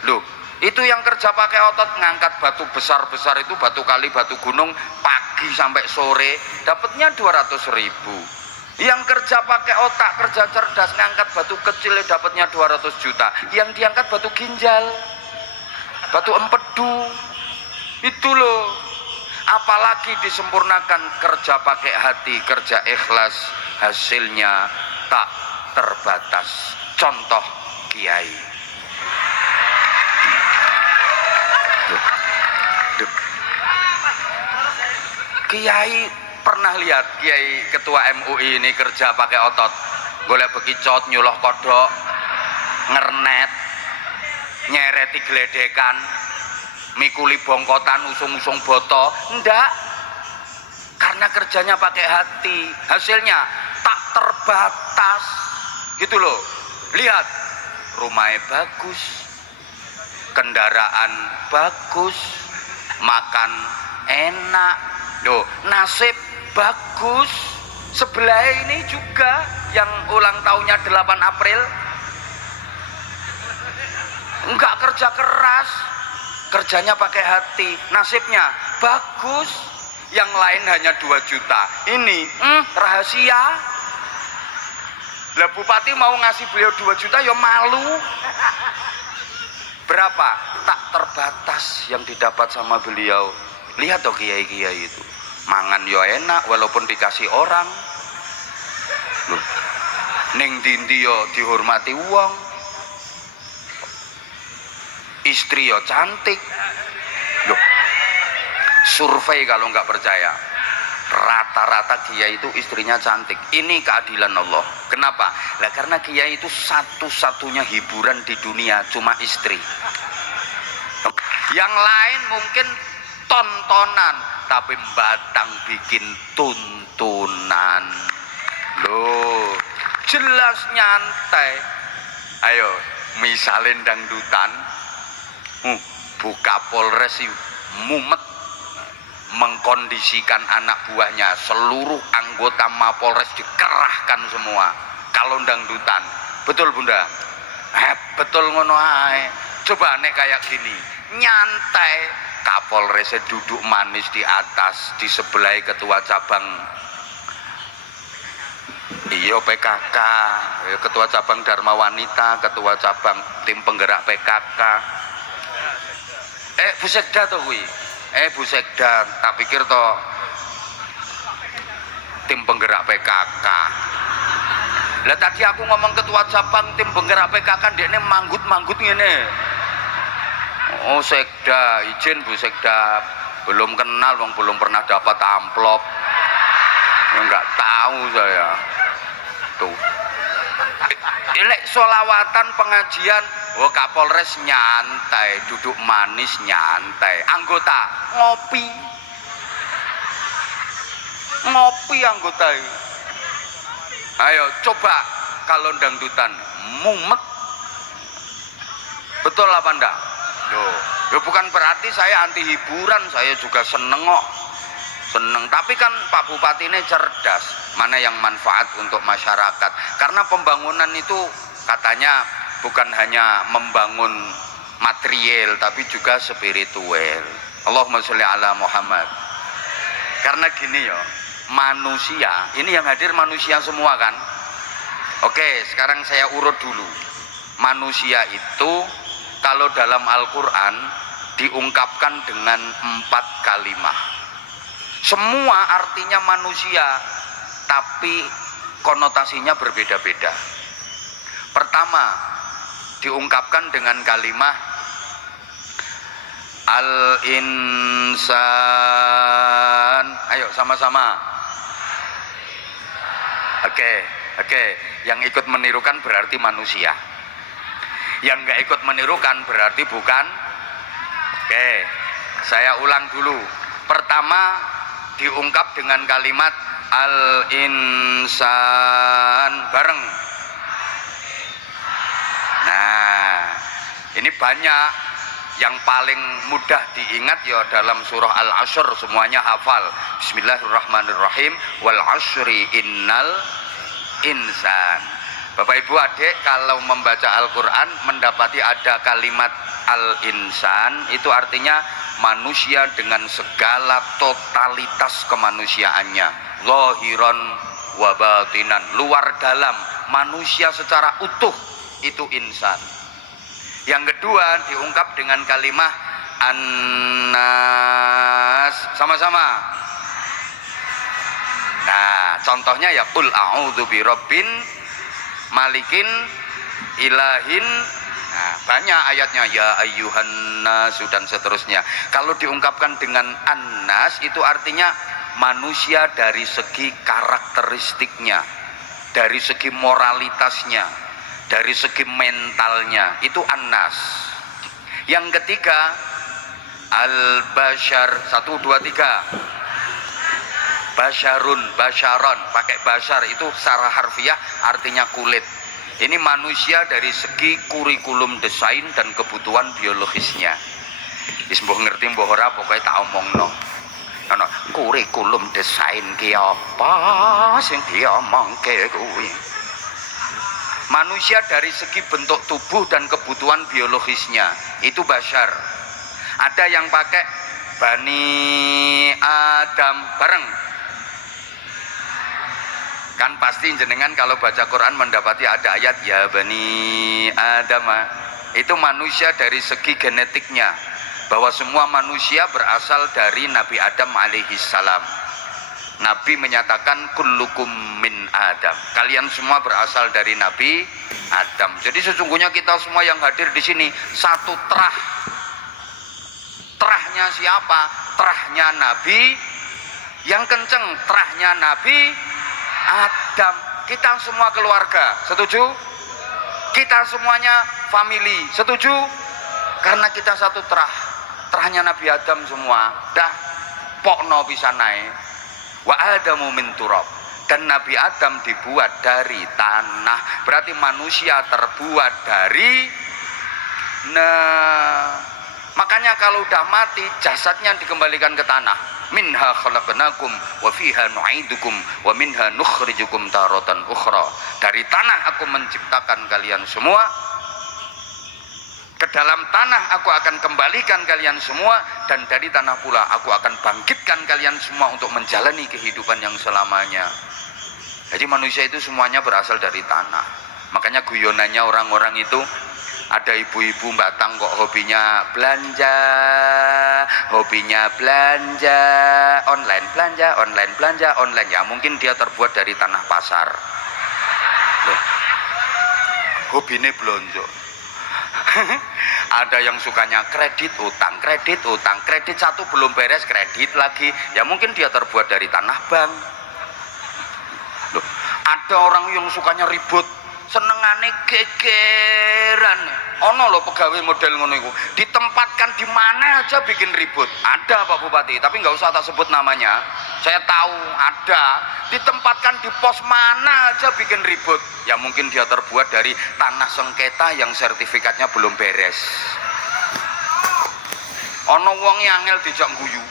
Loh, itu yang kerja pakai otot, ngangkat batu besar-besar itu, batu kali, batu gunung, pagi sampai sore dapatnya 200.000. Yang kerja pakai otak, kerja cerdas, ngangkat batu kecil dapatnya 200 juta. Yang diangkat batu ginjal, batu empedu, itu loh. Apalagi disempurnakan kerja pakai hati, kerja ikhlas, hasilnya tak terbatas. Contoh kiai. Kiai pernah lihat kiai ketua MUI ini kerja pakai otot, golek bekicot, nyuluh kodok, ngernet, nyereti geledekan, mikuli bongkotan usung-usung boto, ndak, karena kerjanya pakai hati. Hasilnya tak terbatas gitu loh. Lihat, rumahnya bagus, kendaraan bagus, makan enak, loh, nasib bagus. Sebelah ini juga yang ulang tahunnya 8 April enggak kerja keras, kerjanya pakai hati, nasibnya bagus. Yang lain hanya 2 juta, ini rahasia. Lah bupati mau ngasih beliau 2 juta ya malu. Berapa? Tak terbatas yang didapat sama beliau. Lihat toh kiai-kiai itu, mangan yo enak walaupun dikasih orang. Loh, ning dindi yo dihormati wong, istri yo cantik. Loh, survei kalau nggak percaya, rata-rata kiai itu istrinya cantik. Ini keadilan Allah. Kenapa? Lah karena kiai itu satu-satunya hiburan di dunia cuma istri. Yang lain mungkin tontonan, tapi batang bikin tuntunan. Loh, jelas nyantai. Ayo, misalnya dangdutan, buka Polres mumet mengkondisikan anak buahnya, seluruh anggota Mapolres dikerahkan semua kalau dangdutan. Betul Bunda? Betul ngono ae. Coba nek kayak gini, nyantai, Kapolresnya duduk manis di atas, di sebelah ketua cabang iya PKK, ketua cabang Dharma Wanita, ketua cabang tim penggerak PKK. Bu Sekda toh kuwi. Bu Sekda, tak pikir toh tim penggerak PKK. Lah tadi aku ngomong ketua cabang tim penggerak PKK, dekne manggut-manggut ngene. Oh Sekda, izin Bu Sekda, belum kenal wong, belum pernah dapat amplop. Enggak tahu saya. Tuh. Lek solawatan pengajian, oh Kapolres nyantai, duduk manis nyantai. Anggota ngopi anggota. Ayo coba kalau dangdutan mumet, betul apa enggak? Loh, bukan berarti saya anti hiburan, saya juga seneng kok, seneng. Tapi kan Pak Bupati ini cerdas, mana yang manfaat untuk masyarakat. Karena pembangunan itu katanya bukan hanya membangun material, tapi juga spiritual. Allahumma sholli ala Muhammad. Karena gini ya, manusia, ini yang hadir manusia semua kan. Oke, sekarang saya urut dulu. Manusia itu kalau dalam Al-Quran diungkapkan dengan 4 kalimat. Semua artinya manusia, tapi konotasinya berbeda-beda. Pertama, diungkapkan dengan kalimat al-insan. Ayo sama-sama. Oke. Yang ikut menirukan berarti manusia. Yang nggak ikut menirukan berarti bukan. Oke, saya ulang dulu. Pertama diungkap dengan kalimat al-insan, bareng. Nah, ini banyak. Yang paling mudah diingat ya dalam surah Al-Asr, semuanya hafal. Bismillahirrahmanirrahim. Wal asri innal insan. Bapak Ibu Adik, kalau membaca Al-Quran mendapati ada kalimat al-insan, itu artinya manusia dengan segala totalitas kemanusiaannya, zahiran wa batinan, luar dalam, manusia secara utuh, itu insan. Yang kedua diungkap dengan kalimat an-nas, sama-sama. Nah, contohnya ya qul a'udzu birabbin malikin ilahin. Nah, banyak ayatnya, ya ayyuhan nas dan seterusnya. Kalau diungkapkan dengan an-nas itu artinya manusia dari segi karakteristiknya, dari segi moralitasnya, dari segi mentalnya, itu an-nas. Yang ketiga Al-bashar, 1, 2, 3. Basharun, basharon, pakai bashar itu secara harfiah artinya kulit. Ini manusia dari segi kurikulum desain dan kebutuhan biologisnya. Wis mbok ngerti mbok ora pokoke tak omongno. Ana kurikulum desain ki apa sing diomongke kuwi. Manusia dari segi bentuk tubuh dan kebutuhan biologisnya itu bashar. Ada yang pakai Bani Adam bareng. Kan pasti jenengan kalau baca Quran mendapati ada ayat ya Bani Adam. Itu manusia dari segi genetiknya, bahwa semua manusia berasal dari Nabi Adam alaihi salam. Nabi menyatakan kullukum min Adam. Kalian semua berasal dari Nabi Adam. Jadi sesungguhnya kita semua yang hadir di sini satu terah. Terahnya siapa? Terahnya Nabi yang kenceng, terahnya Nabi Adam. Kita semua keluarga, setuju? Kita semuanya family, setuju? Karena kita satu terah, terahnya Nabi Adam semua. Dah pokno bisa naik. Wa Adamu min turab. Dan Nabi Adam dibuat dari tanah. Berarti manusia terbuat dari makanya kalau udah mati jasadnya dikembalikan ke tanah. Minha khalaqnakum wa fiha nu'idukum wa minha nukhrijukum taratan ukhra. Dari tanah aku menciptakan kalian semua, ke dalam tanah aku akan kembalikan kalian semua, dan dari tanah pula aku akan bangkitkan kalian semua untuk menjalani kehidupan yang selamanya. Jadi manusia itu semuanya berasal dari tanah. Makanya guyonannya orang-orang itu, ada ibu-ibu batang kok hobinya belanja online, belanja online. Ya mungkin dia terbuat dari tanah pasar. Hobinya belanja. Ada yang sukanya kredit utang, kredit satu belum beres, kredit lagi. Ya mungkin dia terbuat dari tanah bank. Loh, ada orang yang sukanya ribut, senengane gegeran. Ono loh pegawai model ngono iku, ditempatkan di mana aja bikin ribut. Ada Pak Bupati, tapi nggak usah tak sebut namanya. Saya tahu ada, ditempatkan di pos mana aja bikin ribut. Ya mungkin dia terbuat dari tanah sengketa yang sertifikatnya belum beres. Ono wong angel dijak guyu,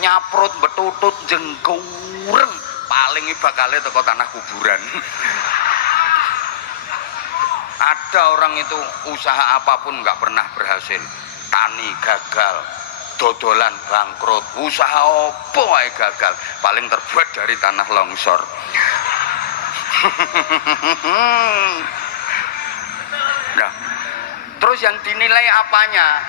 nyaprut betutut jengkureng, paling bakale teko tanah kuburan. Ada orang itu usaha apapun nggak pernah berhasil, tani gagal, dodolan bangkrut, usaha opo ae gagal, paling terbuat dari tanah longsor. Nah, terus yang dinilai apanya?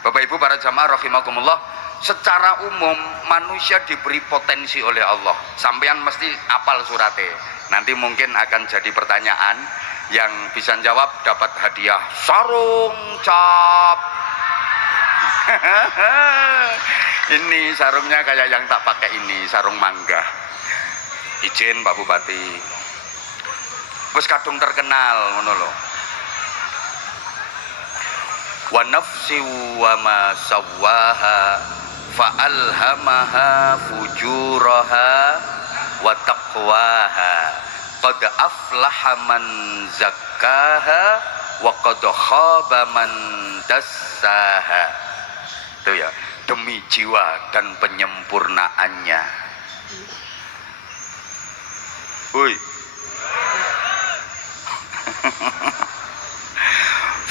Bapak Ibu para jamaah rahimakumullah, secara umum manusia diberi potensi oleh Allah. Sampean mesti apal surate. Nanti mungkin akan jadi pertanyaan. Yang bisa jawab dapat hadiah sarung cap. Ini sarungnya kayak yang tak pakai ini, sarung mangga. Izin Pak Bupati. Wes kadung terkenal ngono lho. Wa nafsi wa ma sawwaha fa alhamaha fujuraha wa taqwaha. Qad aflaha man zakkaha wa qad khaba man dassaha. Itu ya, demi jiwa dan penyempurnaannya. Woi.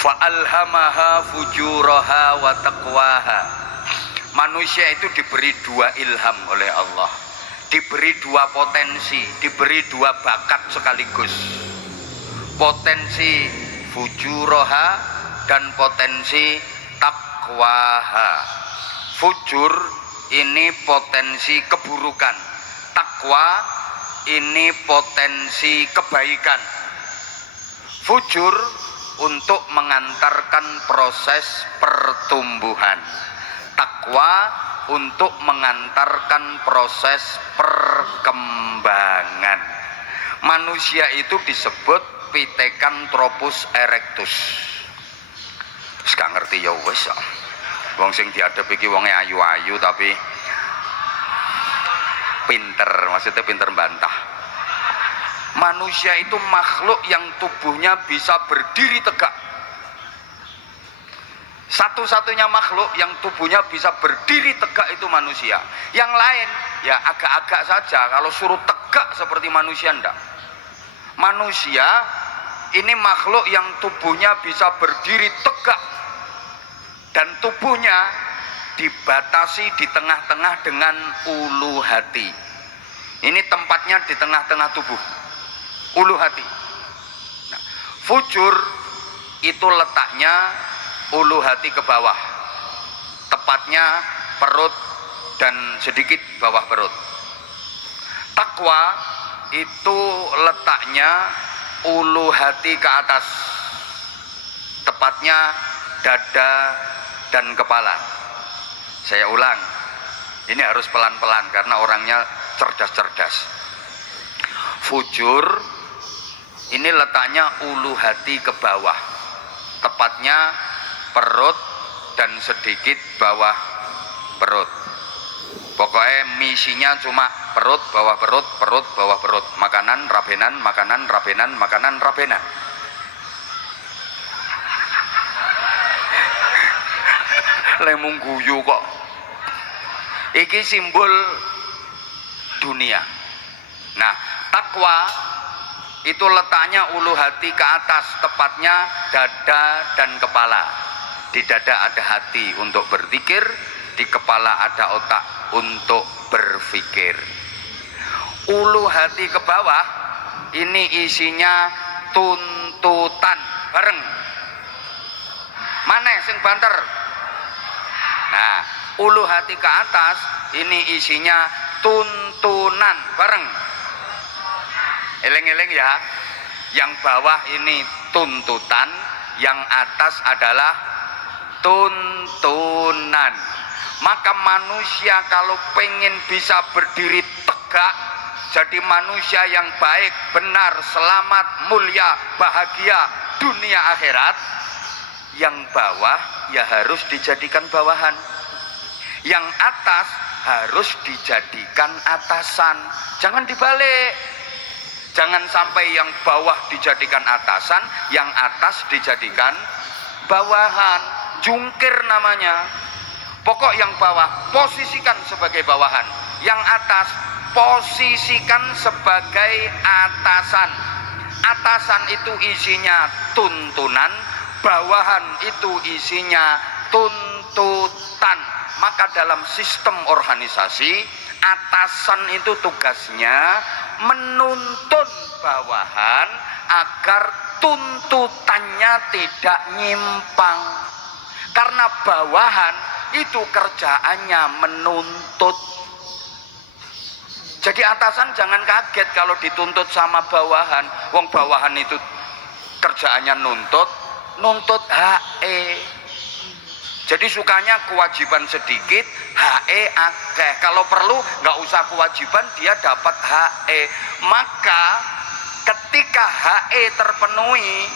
Fa alhamaha fujuraha wa taqwaha. Manusia itu diberi dua ilham oleh Allah, diberi dua potensi, diberi dua bakat sekaligus. Potensi fujuroha dan potensi takwaha. Fujur ini potensi keburukan, takwa ini potensi kebaikan. Fujur untuk mengantarkan proses pertumbuhan, takwa untuk mengantarkan proses perkembangan. Manusia itu disebut Pithecanthropus erectus. Gak ngerti ya wes. Wong sing diadep iki wonge ayu-ayu tapi pinter, maksudnya pinter bantah. Manusia itu makhluk yang tubuhnya bisa berdiri tegak. Satu-satunya makhluk yang tubuhnya bisa berdiri tegak itu manusia. Yang lain ya agak-agak saja, kalau suruh tegak seperti manusia enggak. Manusia ini makhluk yang tubuhnya bisa berdiri tegak, dan tubuhnya dibatasi di tengah-tengah dengan ulu hati. Ini tempatnya di tengah-tengah tubuh, ulu hati. Nah, fujur itu letaknya ulu hati ke bawah, tepatnya perut dan sedikit bawah perut. Takwa itu letaknya ulu hati ke atas, tepatnya dada dan kepala. Saya ulang, ini harus pelan-pelan karena orangnya cerdas-cerdas. Fujur ini letaknya ulu hati ke bawah, tepatnya perut dan sedikit bawah perut. Pokoknya misinya cuma perut, bawah perut, perut, bawah perut. Makanan, rabenan, makanan, rabenan, makanan, rabenan. Lemung guyu kok. Iki simbol dunia. Nah, takwa itu letaknya ulu hati ke atas, tepatnya dada dan kepala. Di dada ada hati untuk berzikir, di kepala ada otak untuk berpikir. Ulu hati ke bawah ini isinya tuntutan. Bareng. Mana sing banter? Nah, ulu hati ke atas ini isinya tuntunan. Bareng. Eleng-eleng ya. Yang bawah ini tuntutan, yang atas adalah tuntunan. Maka manusia kalau pengen bisa berdiri tegak, jadi manusia yang baik, benar, selamat, mulia, bahagia dunia akhirat, yang bawah ya harus dijadikan bawahan, yang atas harus dijadikan atasan. Jangan dibalik. Jangan sampai yang bawah dijadikan atasan, yang atas dijadikan bawahan. Jungkir namanya. Pokok yang bawah posisikan sebagai bawahan, yang atas posisikan sebagai atasan. Atasan itu isinya tuntunan, bawahan itu isinya tuntutan. Maka dalam sistem organisasi, atasan itu tugasnya menuntun bawahan agar tuntutannya tidak nyimpang. Karena bawahan itu kerjaannya menuntut. Jadi atasan jangan kaget kalau dituntut sama bawahan. Wong bawahan itu kerjaannya nuntut HE. Jadi sukanya kewajiban sedikit, HE akeh. Kalau perlu nggak usah kewajiban, dia dapat HE. Maka ketika HE terpenuhi,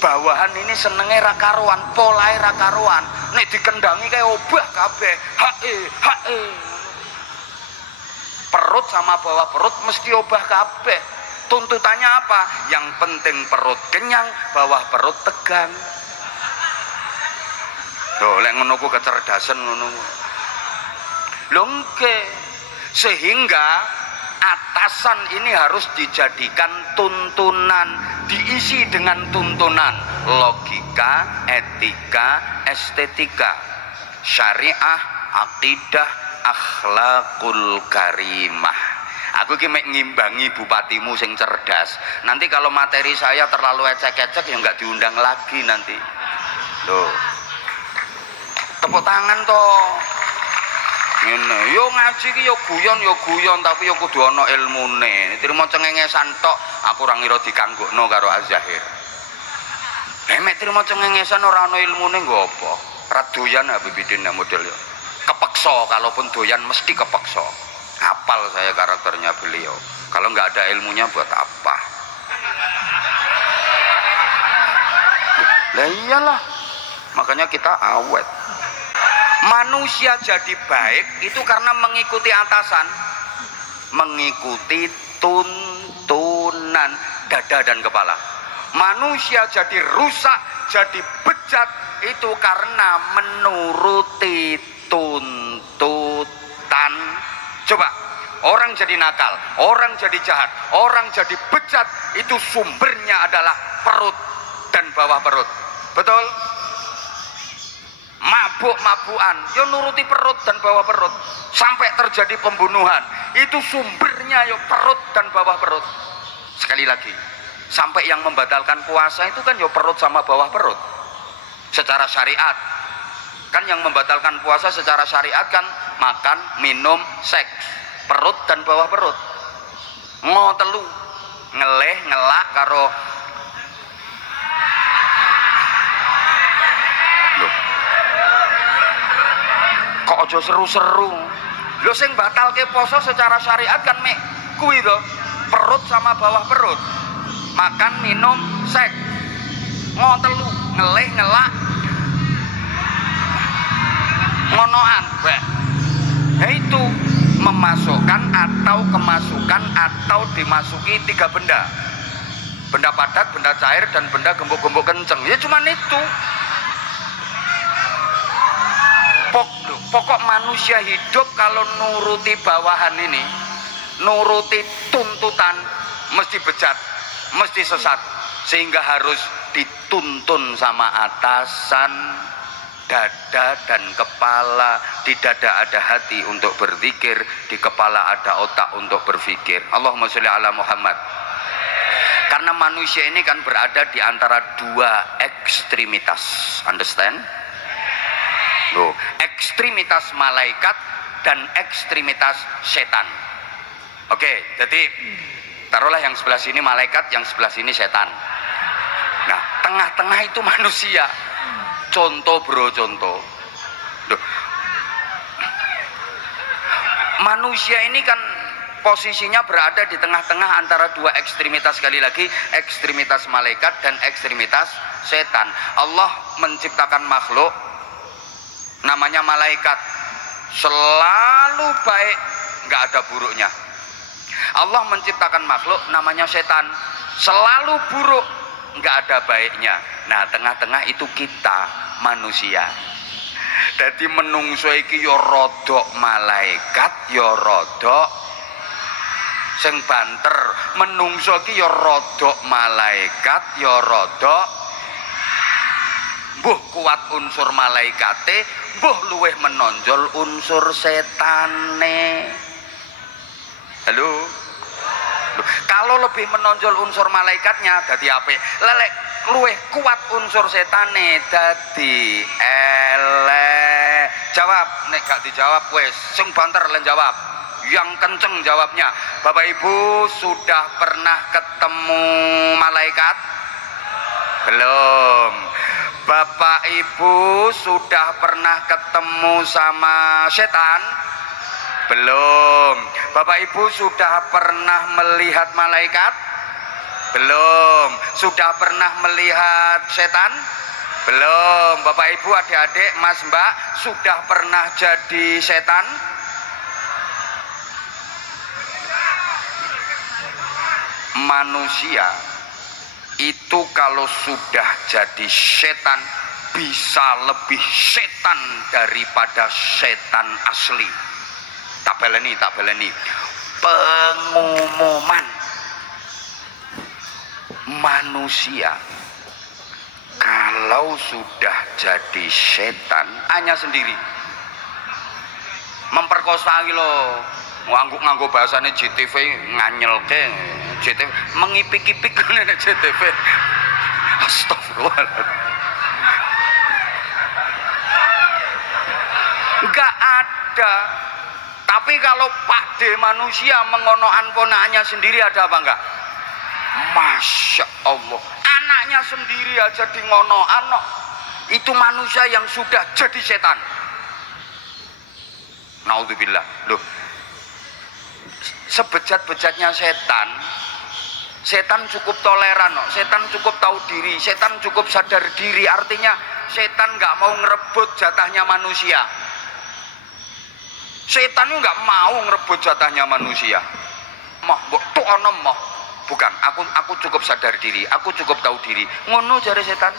bawahan ini senenge ra karuan, polahe ra karuan. Nek dikendangi kayak obah kabeh, HE. Perut sama bawah perut mesti obah kabeh. Tuntutannya apa? Yang penting perut kenyang, bawah perut tegang. Tuh, lek ngono ku kecerdasan ngono. Lho nggih. Sehingga atasan ini harus dijadikan tuntunan, diisi dengan tuntunan logika, etika, estetika, syariah, akidah, akhlakul karimah. Aku iki mek ngimbangi bupatimu sing cerdas. Nanti kalau materi saya terlalu ecek-ecek ya nggak diundang lagi nanti. Loh. Tepuk tangan toh. Ngene, yo ngaji ki yo guyon tapi yo kudu ana ilmune. Trimo cengengesan tok, aku ora ngira dikanggokno karo Az-Zahir. Mek trimo cengengesan ora ana ilmune nggo apa? Ra doyan Habibidin model yo. Kepeksa, kalaupun doyan mesti kepeksa. Hafal saya karakternya beliau. Kalau nggak ada ilmunya buat apa? Lah iyalah. Makanya kita awet. Manusia jadi baik itu karena mengikuti atasan, mengikuti tuntunan dada dan kepala. Manusia jadi rusak, jadi bejat itu karena menuruti tuntutan. Coba, orang jadi nakal, orang jadi jahat, orang jadi bejat, itu sumbernya adalah perut dan bawah perut. Betul? Mabuk-mabukan, yo nuruti perut dan bawah perut. Sampai terjadi pembunuhan, itu sumbernya yo perut dan bawah perut. Sekali lagi, sampai yang membatalkan puasa itu kan yo perut sama bawah perut. Secara syariat, kan yang membatalkan puasa secara syariat kan makan, minum, seks, perut dan bawah perut. Ngotelu, ngeleh, ngelak karo kok aja seru-seru. Lho sing batalke poso secara syariat kan mek kuwi to, perut sama bawah perut. Makan, minum, seks. Ngotelu, ngeleh, ngelak. Ngonoan, Mbak. Nah itu memasukkan atau kemasukan atau dimasuki 3 benda. Benda padat, benda cair dan benda gembok-gembok kenceng. Ya cuman itu. Pokok manusia hidup kalau nuruti bawahan ini, nuruti tuntutan, mesti bejat, mesti sesat, sehingga harus dituntun sama atasan. Dada dan kepala, di dada ada hati untuk berzikir, di kepala ada otak untuk berpikir. Allahumma sholli ala Muhammad. Karena manusia ini kan berada di antara 2 ekstremitas, understand? Loh, ekstremitas malaikat dan ekstremitas setan. Oke, jadi taruhlah yang sebelah sini malaikat, yang sebelah sini setan. Nah, tengah-tengah itu manusia. Contoh bro, contoh. Loh, manusia ini kan posisinya berada di tengah-tengah antara 2 ekstremitas. Sekali lagi, ekstremitas malaikat dan ekstremitas setan. Allah menciptakan makhluk namanya malaikat, selalu baik, nggak ada buruknya. Allah menciptakan makhluk namanya setan, selalu buruk, nggak ada baiknya. Nah, tengah-tengah itu kita manusia. Jadi menungso iki yo rodok malaikat, yo rodok sing banter. Menungso iki yo rodok malaikat, yo rodok mbuh kuat unsur malaikate, mbuh luweh menonjol unsur setane. Halo? Loh, kalau lebih menonjol unsur malaikatnya dadi apik. Lelek luweh kuat unsur setane dadi elek. Jawab, nek gak dijawab wes sing banter len jawab. Yang kenceng jawabnya. Bapak Ibu sudah pernah ketemu malaikat? Belum. Bapak Ibu sudah pernah ketemu sama setan? Belum. Bapak Ibu sudah pernah melihat malaikat? Belum. Sudah pernah melihat setan? Belum. Bapak Ibu, adik-adik, Mas Mbak, sudah pernah jadi setan? Manusia itu kalau sudah jadi setan bisa lebih setan daripada setan asli. Tak baleni. Pengumuman manusia kalau sudah jadi setan hanya sendiri memperkosa lo, nganggo bahasane JTV nganyelke, JTV mengipik-ipik ngene JTV. Astagfirullah. Enggak ada. Tapi kalau Pak D manusia mengonoan ponaknya sendiri ada apa enggak? Masya Allah, anaknya sendiri aja di ngonoan no. Itu manusia yang sudah jadi setan. Naudzubillah. Loh, sebejat-bejatnya setan, setan cukup toleran no. Setan cukup tahu diri, setan cukup sadar diri. Artinya setan nggak mau ngerebut jatahnya manusia. Setan itu nggak mau ngerebut jatahnya manusia. Moh, mbok tuk ana moh. Bukan, aku cukup sadar diri, aku cukup tahu diri. Ngono jare setan.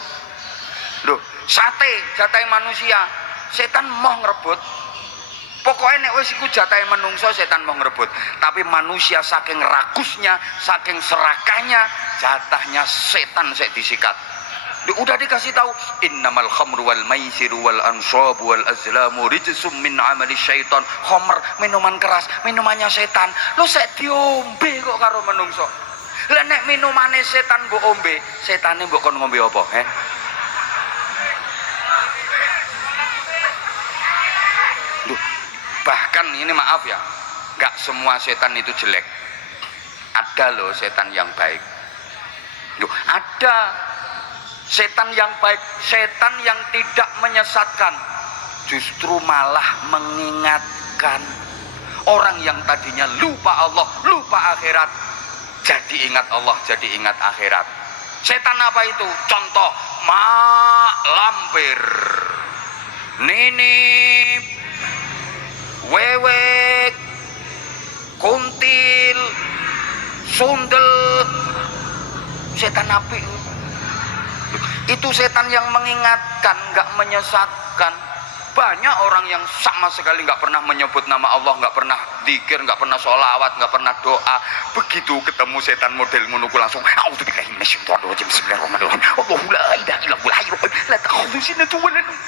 Loh, sate jatahe manusia, setan moh ngerebut. Pokoknya nek wis iku jatahe menungso setan mau ngerebut. Tapi manusia saking rakusnya, saking serakahnya, jatahnya setan sek disikat. Udah dikasih tahu innamal khamru wal maisiru wal ansabu wal azlamu rijsum min amali syaitan. Khamr minuman keras, minumannya setan. Lu sek diombe kok karo menungso. Lah nek minumane setan mbok ombe, setane mbok kon ngombe apa, Bahkan ini maaf ya, nggak semua setan itu jelek. Ada loh setan yang baik. Loh, ada setan yang baik, setan yang tidak menyesatkan, justru malah mengingatkan. Orang yang tadinya lupa Allah, lupa akhirat, jadi ingat Allah, jadi ingat akhirat. Setan apa itu? Contoh, mak lampir, ninip, wewek, kuntil, sundel. Setan api itu setan yang mengingatkan, nggak menyesatkan. Banyak orang yang sama sekali nggak pernah menyebut nama Allah, nggak pernah dzikir, nggak pernah sholawat, nggak pernah doa. Begitu ketemu setan model ngono langsung a'udzubillahi minasyaitonir rajim, bismillahirrahmanirrahim, Allahu la ilaha illallah la ta'khudhuhu sinatun wa la nawm.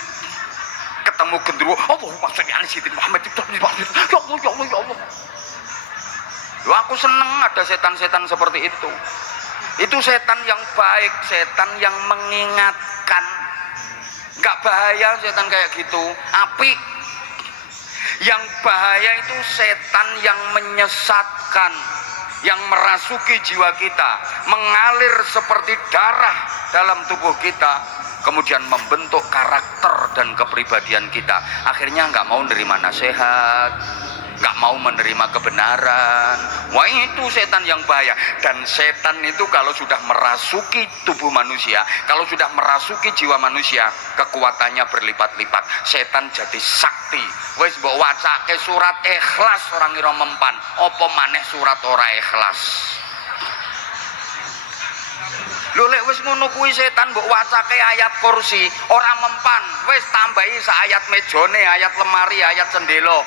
Ketemu gendruwo, Allahumma sholli ala sayyidina Muhammad, ya Allah ya Allah ya Allah. Loh, aku seneng ada setan-setan seperti itu. Itu setan yang baik, setan yang mengingatkan. Nggak bahaya setan kayak gitu, api. Yang bahaya itu setan yang menyesatkan, yang merasuki jiwa kita, mengalir seperti darah dalam tubuh kita, kemudian membentuk karakter dan kepribadian kita. Akhirnya nggak mau nerima nasihat, nggak mau menerima kebenaran. Wah, itu setan yang bahaya. Dan setan itu kalau sudah merasuki tubuh manusia, kalau sudah merasuki jiwa manusia, kekuatannya berlipat-lipat. Setan jadi sakti. Wis mbok wacake surat Ikhlas orang ngira mempan, apa maneh surat ora ikhlas. Lho lek wis ngono kuwi setan mbok wacake ayat kursi ora mempan, wis tambahi sak ayat mejone, ayat lemari, ayat jendela.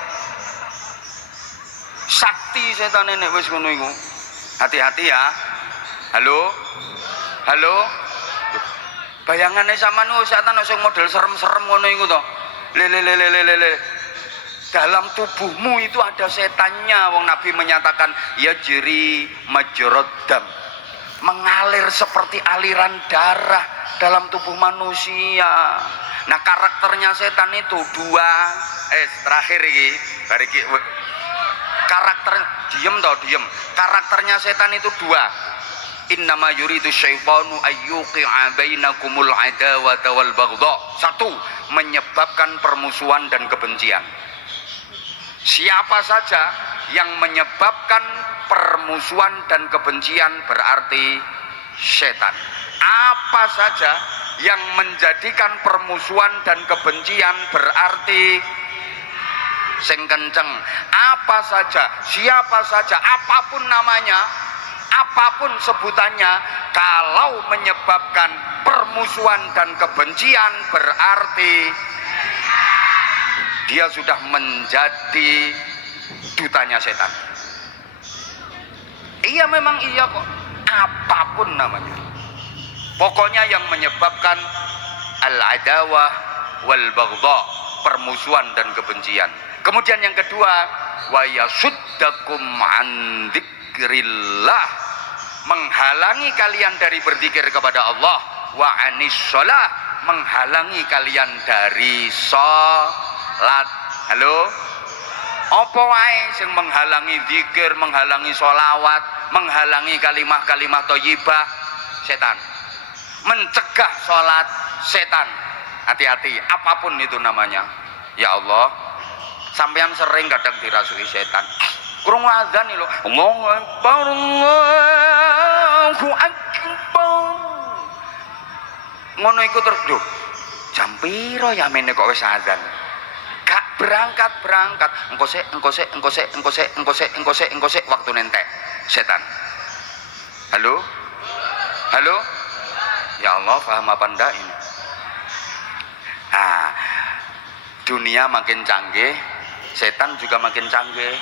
Sakti setan nek wis ngono iku. Hati-hati ya. Halo? Halo? Bayangane sampean setan sing model serem-serem ngono iku to. Le. Dalam tubuhmu itu ada setannya. Wong Nabi menyatakan yajri majrad dam. Mengalir seperti aliran darah dalam tubuh manusia. Nah, karakternya setan itu dua. Terakhir iki, bari iki karakter diem. Karakternya setan itu dua. Innama yuridu syaitanu ayyuqi'a bainakumul adawata wal baghdha. Satu, menyebabkan permusuhan dan kebencian. Siapa saja yang menyebabkan permusuhan dan kebencian berarti setan. Apa saja yang menjadikan permusuhan dan kebencian berarti sing kenceng. Apa saja, siapa saja, apapun namanya, apapun sebutannya, kalau menyebabkan permusuhan dan kebencian berarti dia sudah menjadi dutanya setan. Iya, memang iya kok, apapun namanya. Pokoknya yang menyebabkan al-adawah wal baghdha, permusuhan dan kebencian. Kemudian yang kedua, wa yasuddakum an dzikrillah, menghalangi kalian dari berzikir kepada Allah, wa anis shalah, menghalangi kalian dari salat. Halo? Apa wae sing menghalangi zikir, menghalangi sholawat, menghalangi kalimah-kalimah thayyibah? Setan. Mencegah sholat, setan. Hati-hati, apapun itu namanya. Ya Allah, sampean sering kadang dirasuki setan. Kurang azan lho, Allahu Akbar, Allahu Akbar. Ngono iku terus, jam piro ya mene kok wis azan? Gak berangkat engko sik waktu nentek setan. Halo ya Allah, paham apa ndak ini? Dunia makin canggih, setan juga makin canggih.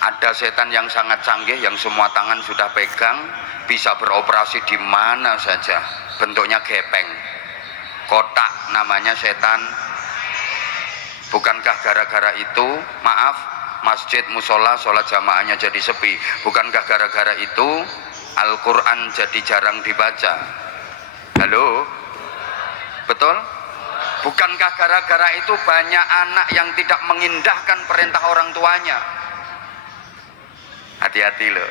Ada setan yang sangat canggih, yang semua tangan sudah pegang, bisa beroperasi di mana saja, bentuknya gepeng, kotak, namanya setan. Bukankah gara-gara itu, maaf, masjid, musola, sholat jamaahnya jadi sepi? Bukankah gara-gara itu Al-Quran jadi jarang dibaca? Halo? Betul? Bukankah gara-gara itu banyak anak yang tidak mengindahkan perintah orang tuanya? Hati-hati loh.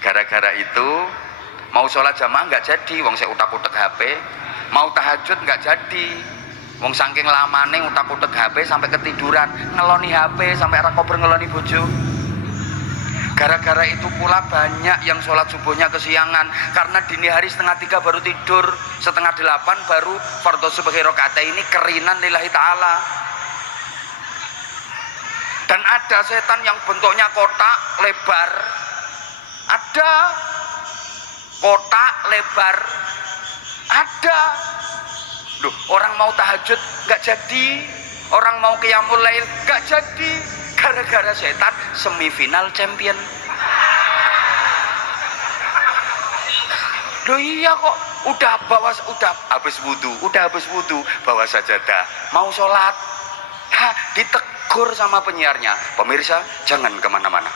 Gara-gara itu mau sholat jamaah nggak jadi, wong saya utak-utak HP. Mau tahajud nggak jadi, wong saking lamane utak-utak HP sampai ketiduran, ngeloni HP sampai ra kober ngeloni bojo. Gara-gara itu pula banyak yang sholat subuhnya kesiangan, karena dini hari 7:30 baru tidur, 7:30 baru fardhu subuh rakaat ini kerinan lillahi ta'ala. Dan ada setan yang bentuknya kotak lebar, ada kotak lebar, ada. Loh, orang mau tahajud nggak jadi, orang mau qiyamul lail nggak jadi, gara-gara setan semifinal champion. Loh iya kok, udah habis wudu, bawa sajadah, mau sholat, ditegur sama penyiarnya, pemirsa jangan kemana-mana,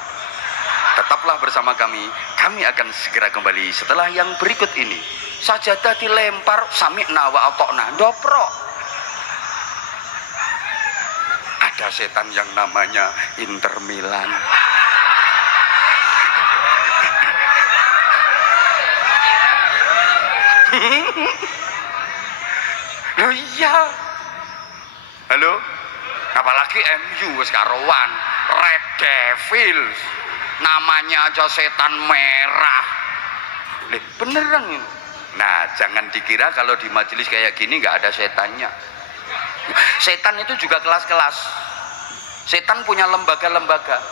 tetaplah bersama kami akan segera kembali setelah yang berikut ini. Sajadah dilempar, sami'na wa ata'na, doprok. Ada setan yang namanya Inter Milan. Loh iya. Halo? Apalagi MU wis karuan, Red Devils. Namanya aja setan merah. Beneran ini. Nah, jangan dikira kalau di majelis kayak gini nggak ada setannya. Setan itu juga kelas-kelas. Setan punya lembaga-lembaga.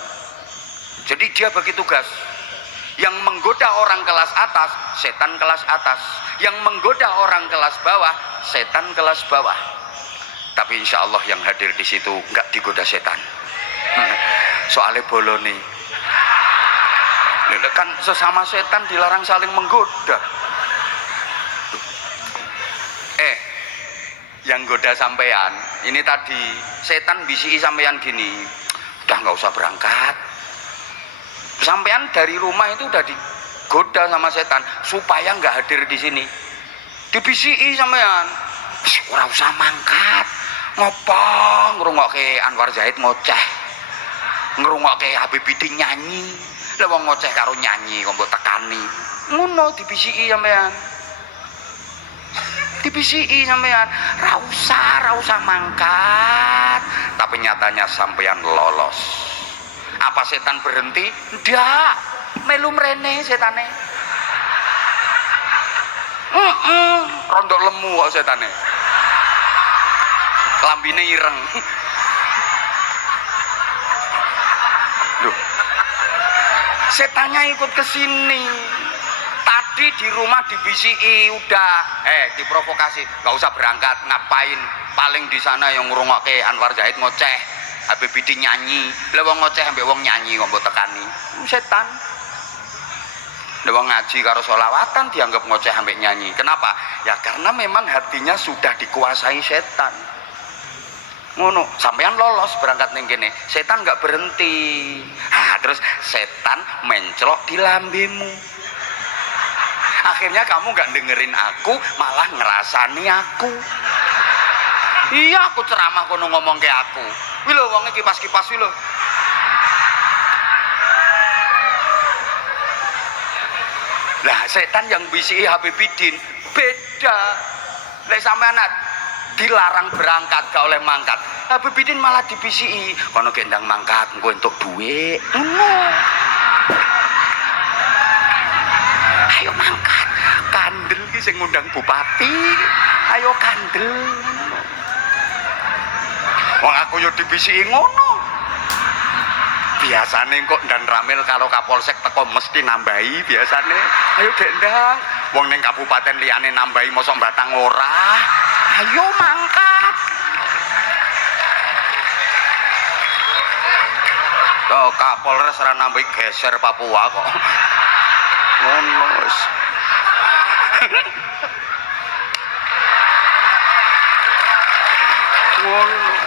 Jadi dia bagi tugas. Yang menggoda orang kelas atas, setan kelas atas. Yang menggoda orang kelas bawah, setan kelas bawah. Tapi insya Allah yang hadir di situ nggak digoda setan. Soalnya bolone. Kan sesama setan dilarang saling menggoda. Yang goda sampean ini tadi, setan bisi sampean gini, udah nggak usah berangkat. Sampean dari rumah itu udah digoda sama setan supaya nggak hadir di sini. Dibisi sampean, ora usah mangkat, ngopo ngrungokke Anwar Zahid ngoceh, ngrungokke Habib Biding nyanyi, lha wong ngoceh karo nyanyi kok mbok tekani, ngono dibisi sampean. Dibisi sampean, ra usah mangkat, tapi nyatanya sampean lolos. Apa setan berhenti? Ndak, melu mrene setane. Rondok lemu kok setane. Lambine ireng. Loh. Setannya ikut ke sini. Di rumah dibisi udah diprovokasi, nggak usah berangkat, ngapain, paling di sana yang ngrungokke Anwar Zahid ngoceh, Habib Biding nyanyi, lha wong ngoceh ambek wong nyanyi kok mbok tekani. Setan. Lha wong ngaji karo sholawatan dianggap ngoceh ambek nyanyi. Kenapa? Ya karena memang hatinya sudah dikuasai setan. Ngono, sampean lolos berangkat ning kene, setan nggak berhenti. Terus setan menclok di lambemu. Akhirnya kamu gak dengerin aku, malah ngerasani aku. Iya, aku ceramah kono ngomong ke aku. Wih lho, wongnya kipas-kipas wih lho. Lah setan yang bisi Habib Bidin beda. Lek sampean dilarang berangkat gak oleh mangkat, Habib Bidin malah dibisi kono gendang mangkat engko entuk duit. Ayo mangkat, kandel ki sing ngundang bupati. Ayo kandel. Wong aku yo dibisiki ngono. Biasane kok dan Ramil kalau Kapolsek teko mesti nambahi biasane. Ayo Dek Ndang, wong ning kabupaten liyane nambahi mosok Batang ora. Ayo mangkat. Tuh Kapolres ora nambahi geser Papua kok. Ngono wis. Ngono.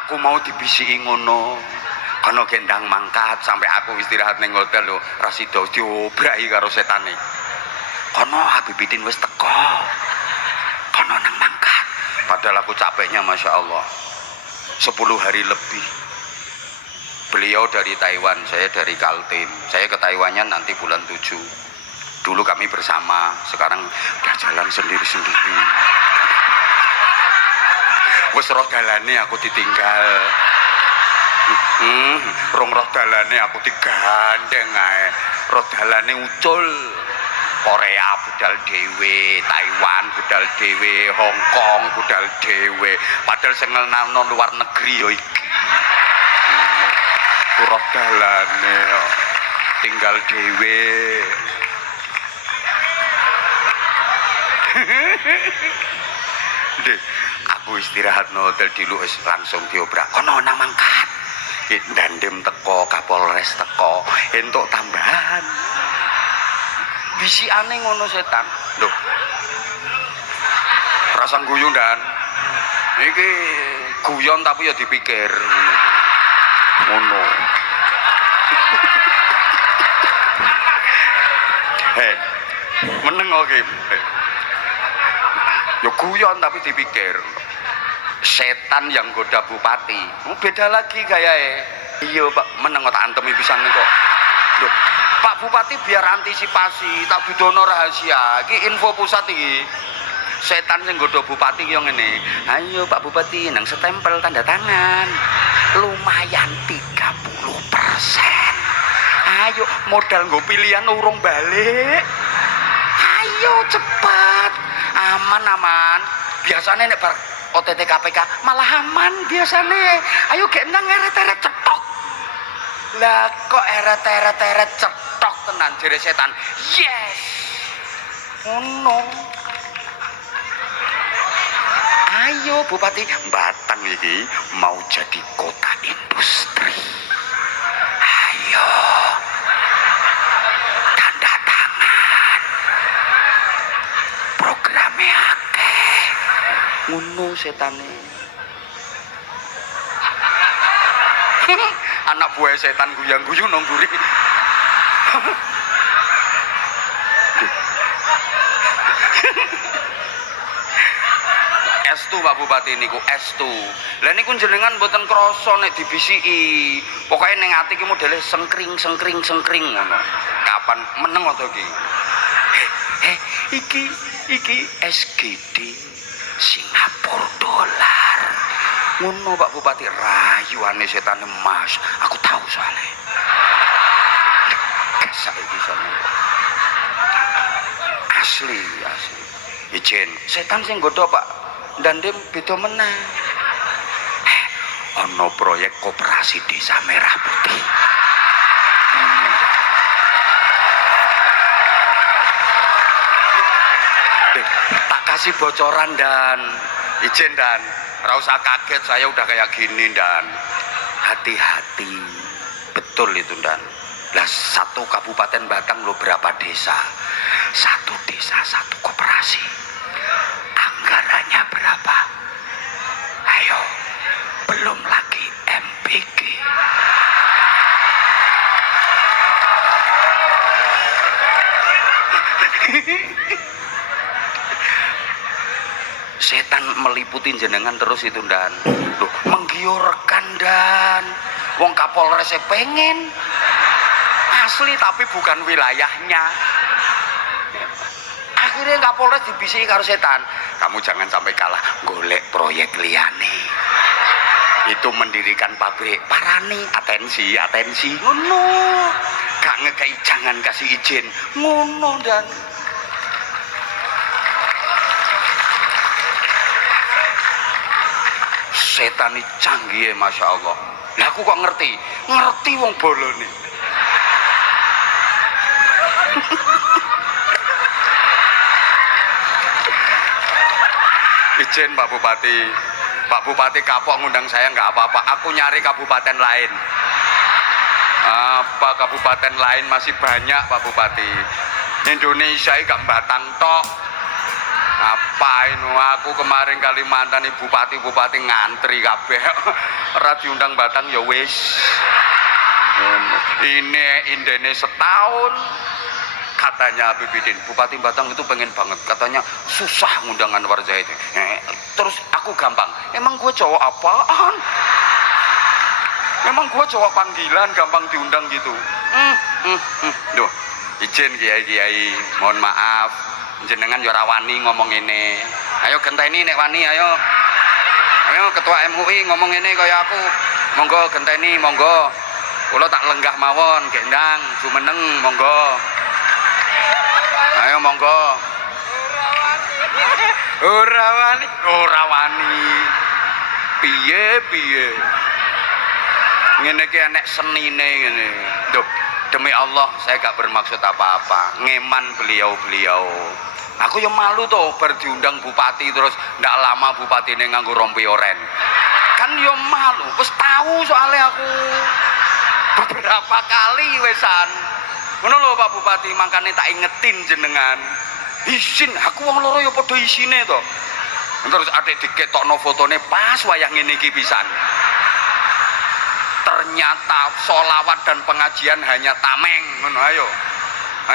Aku mau dibisiki ngono. Kono gendang mangkat sampai aku istirahat ning hotel lho, Rasido diobraki karo setane. Kono Habibidin wis teko. Kono nang mangkat. Padahal aku capeknya Masya Allah 10 hari lebih. Beliau dari Taiwan, saya dari Kaltim. Saya ke Taiwannya nanti bulan 7. Dulu kami bersama, sekarang udah jalan sendiri-sendiri. Wes roh dalane aku ditinggal. Rong roh dalane aku digandeng ae. Roh dalane ucul. Korea budal dhewe, Taiwan budal dhewe, Hong Kong budal dhewe. Padahal sing ngenalno luar negeri ya iki. Roh dalane tinggal dhewe. Dek, aku istirahat no hotel dulu langsung diobrak. Kono nang mangkat. Dandem teko, Kapolres teko, entuk tambahan. Bisikane ngono setan. Lho. Rasa guyu dan. Iki guyon tapi ya dipikir. Ngono. Heh. Meneng oke. Ya guyon tapi dipikir. Setan yang goda bupati. Beda lagi gayae. Iya Pak, meneng tak antemi pisan kok. Loh, Pak Bupati biar antisipasi, tak budono rahasia. Iki info pusat iki. Setan yang goda bupati yang ngene. Ayo Pak Bupati nang setempel tanda tangan. Lumayan 30%. Ayo modal nggo pilihan urung balik. Ayo cepet. Aman. Biasanya nek bar OTT KPK malah aman biasanya. Ayo gek nang eret-eret cetok. Lah kok eret-eret cetok tenan jere setan. Yes. Ngono. Ayo Bupati, Batang iki mau jadi kota industri. Ayo. Tanda tangan. Programnya akeh. Ngono setane. Anak buah setan guyang-guyu nang guri. Estu Pak Bupati niku estu. Lah niku jenengan mboten krasa nek dibisiki. Pokoke ning ati ki modele sengkring ngono. Kapan meneng to iki? Iki SGD Singapura dolar. Ngono Pak Bupati, rayuane setan Mas. Aku tahu soalnya. Saiki sono. Asli. Ijen, setan sing godho Pak Dandem beda meneh. Ana proyek koperasi desa Merah Putih. Tak kasih bocoran dan ijen dan ora usah kaget, saya udah kayak gini dan hati-hati. Betul itu dan. Lah satu kabupaten Batang lo berapa desa? Satu desa satu koperasi. Anggarannya berapa? Ayo, belum lagi MPG. Setan meliputi jenengan terus itu dan loh, menggiurkan dan wong Kapolres pengen asli tapi bukan wilayahnya. Akhirnya Kapolres dibisiki karo setan, kamu jangan sampai kalah golek proyek liyane. Itu mendirikan pabrik, parani, atensi ngono. Gak ngekei jangan kasih izin ngono dan setan iki canggih Masya Allah. Lah aku kok ngerti wong bolone. Izin Pak Bupati kapok ngundang saya nggak apa-apa, aku nyari kabupaten lain. Apa kabupaten lain masih banyak Pak Bupati. Indonesia ini gak Batang tok. Ngapain aku kemarin Kalimantan bupati ngantri kabeh. Ora diundang Batang ya wis. Ini indene setahun. Katanya Abidin, Bupati Batang itu pengen banget, katanya susah ngundang Anwar Zaid. Terus aku gampang, emang gue cowok apaan? Emang gue cowok panggilan gampang diundang gitu. Duh, izin kiai, mohon maaf, jenengan yo ora wani ngomong ini. Ayo genteni nek wani, ayo ketua MUI ngomong ini kaya aku. Monggo genteni, monggo. Kula tak lenggah mawon, gendang, jumeneng, monggo. Ayo monggo. Ora wani. Piye. Ngene iki enek senine ngene. Duh, demi Allah saya gak bermaksud apa-apa. Ngeman beliau. Aku yang malu tuh bar diundang bupati terus ndak lama bupatine nganggo rompi oren. Kan yo malu, wis tahu soalnya aku. Beberapa kali wesan. Ngono lho Pak Bupati, makane tak ingetin jenengan. Isin, aku wong loro ya padha isine to. Terus adik diketokno fotone pas wayah ngene iki pisan. Ternyata sholawat dan pengajian hanya tameng ngono.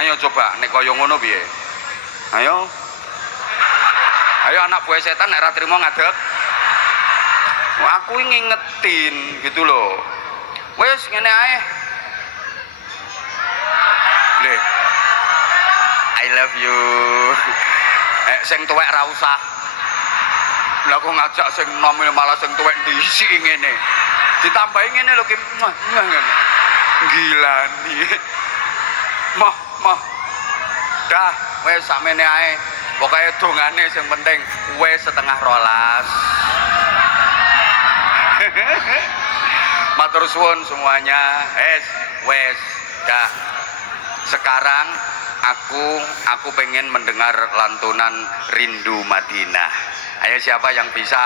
Ayo coba nek kaya ngono piye? Ayo anak buah setan nek ora trimo ngadeg. Aku ngingetin gitu loh. Wes ngene ae. Le. I love you. Sing tuwek ra usah. Lah aku ngajak sing nom malah sing tuwek diisi ngene. Ditambahi ngene lho Kim. Gila nih. Mah. Dah, wes sakmene ae. Pokoke dongane sing penting wes 11:30. Matur suwun semuanya. Wes. Dah. Sekarang aku pengen mendengar lantunan Rindu Madinah. Ayo siapa yang bisa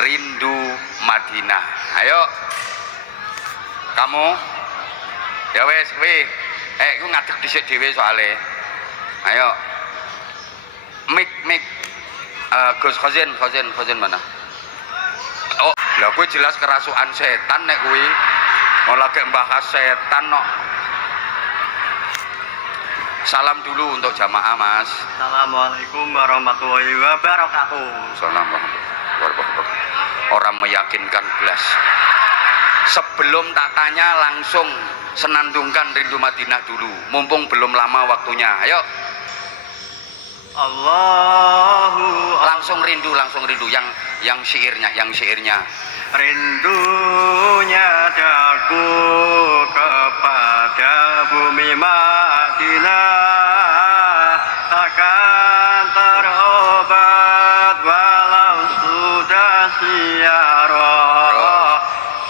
Rindu Madinah? Ayo. Kamu? Ya wes kuwi. Ku ngadeg dhisik dhewe soalé. Ayo. Mik. Gus Khazin mana? Oh, lah kuwi jelas kerasukan setan nek kuwi. Ora lagi mbahas setan kok. Salam dulu untuk jamaah Mas. Assalamualaikum warahmatullahi wabarakatuh. Assalamualaikum. Orang meyakinkan belas. Sebelum tak tanya langsung senandungkan Rindu Madinah dulu. Mumpung belum lama waktunya. Ayo. Langsung rindu yang syairnya. Rindunya daku kepada bumi Madinah takkan terobat walau sudah ziarah.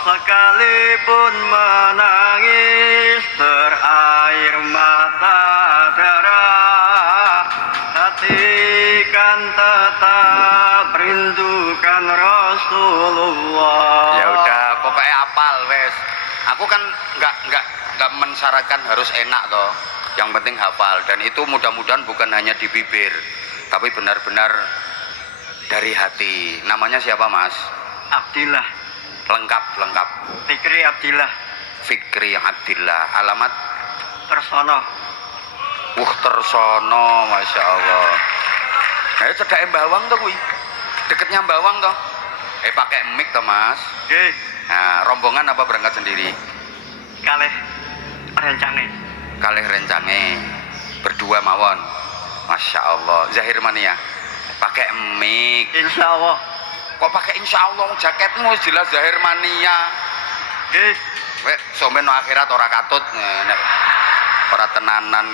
Sekalipun menangis terair mata darah, hati kan tetap rindukan Rasulullah. Ya udah, pokoknya apal wes. Aku kan nggak mensyaratkan harus enak toh. Yang penting hafal, dan itu mudah-mudahan bukan hanya di bibir, tapi benar-benar dari hati. Namanya siapa Mas? Abdillah. Lengkap. Fikri Abdillah. Alamat? Tersono. Tersono, Masya Allah. Ayo cedak Mbawang toh kuwi. Deketnya Mbawang toh. Pakai mic toh Mas. Nggih. Nah, rombongan apa berangkat sendiri? Kalih Rencange. Berdua mawon. Masya Allah. Zahir Mania. Pakai mic. Insya Allah. Kok pakai insya Allah? Jaketmu jelas Zahir Mania. Nggih. Wek sampeyan akhirat ora katut. Ora tenanan.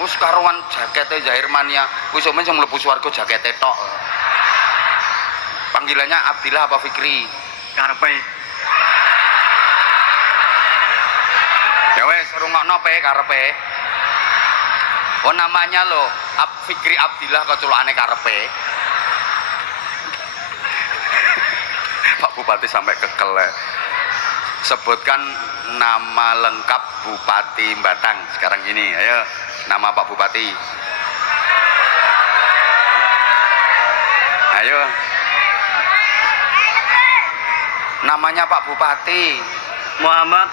Wis karuan jakete Zahir Mania. Wis sampeyan sing mlebu swarga jakete tok. Panggilannya Abdillah apa Fikri? karepe. Ya wes rungokno pe karepe. Oh namanya lo Fikri Abdillah keculane karepe. Pak Bupati sampai kekel. Sebutkan nama lengkap Bupati Batang sekarang ini. Ayo, nama Pak Bupati. Ayo. Namanya Pak Bupati. Muhammad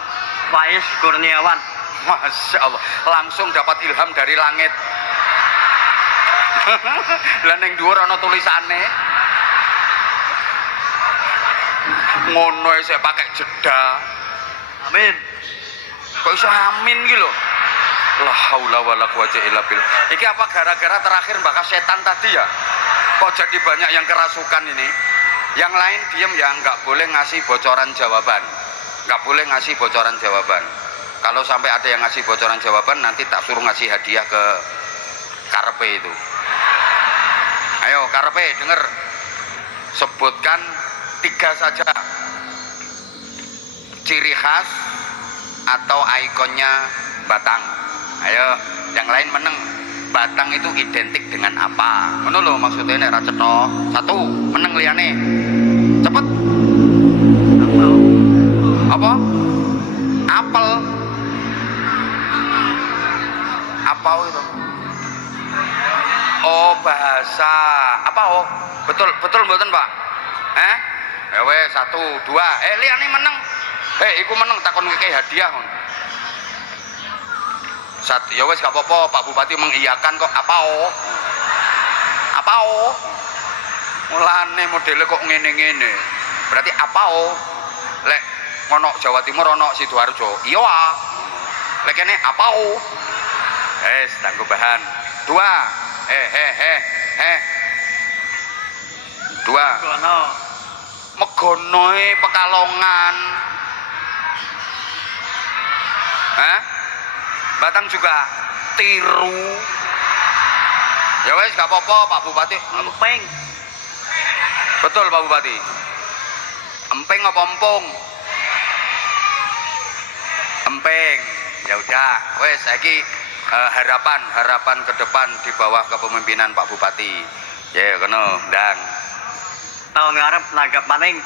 Faiz Kurniawan. Masya Allah, langsung dapat ilham dari langit. Lah ning dhuwur ana tulisane. Ngono saya pakai jeda. Amin. Kok iso amin iki lho. La haula wala quwata illa billah. Iki apa gara-gara terakhir bakas setan tadi ya? Kok jadi banyak yang kerasukan ini? Yang lain diem ya, nggak boleh ngasih bocoran jawaban. Nggak boleh ngasih bocoran jawaban. Kalau sampai ada yang ngasih bocoran jawaban, nanti tak suruh ngasih hadiah ke karepe itu. Ayo karepe denger. Sebutkan 3 saja ciri khas atau ikonnya Batang. Ayo, yang lain meneng. Batang itu identik dengan apa? Ngono lho maksudnya nek ra cetha. 1, meneng liyane. Cepet. Apa? Apel. Apa itu? Oh, bahasa. Apa oh? Betul mboten, Pak? Ya wes 1, 2. Liyane meneng. Iku meneng takon ngekei hadiah ngono. Ya wes gak apa-apa, Pak Bupati mengiyakan kok. Apa oh? Mulane modele kok ngene-ngene. Berarti apa oh? Lek ngono Jawa Timur ono Sidoarjo. Iya ah. Lek kene apa oh? Tanggo bahan. 2. 2. Kono. Megonoe Pekalongan. Batang juga tiru. Ya wes gak apa-apa Pak Bupati. Empeng. Betul Pak Bupati. Empeng apa empung? Empeng. Ya udah, wes saiki harapan ke depan di bawah kepemimpinan Pak Bupati. Ya kono, ndang. Tahun ngarep nanggap maning.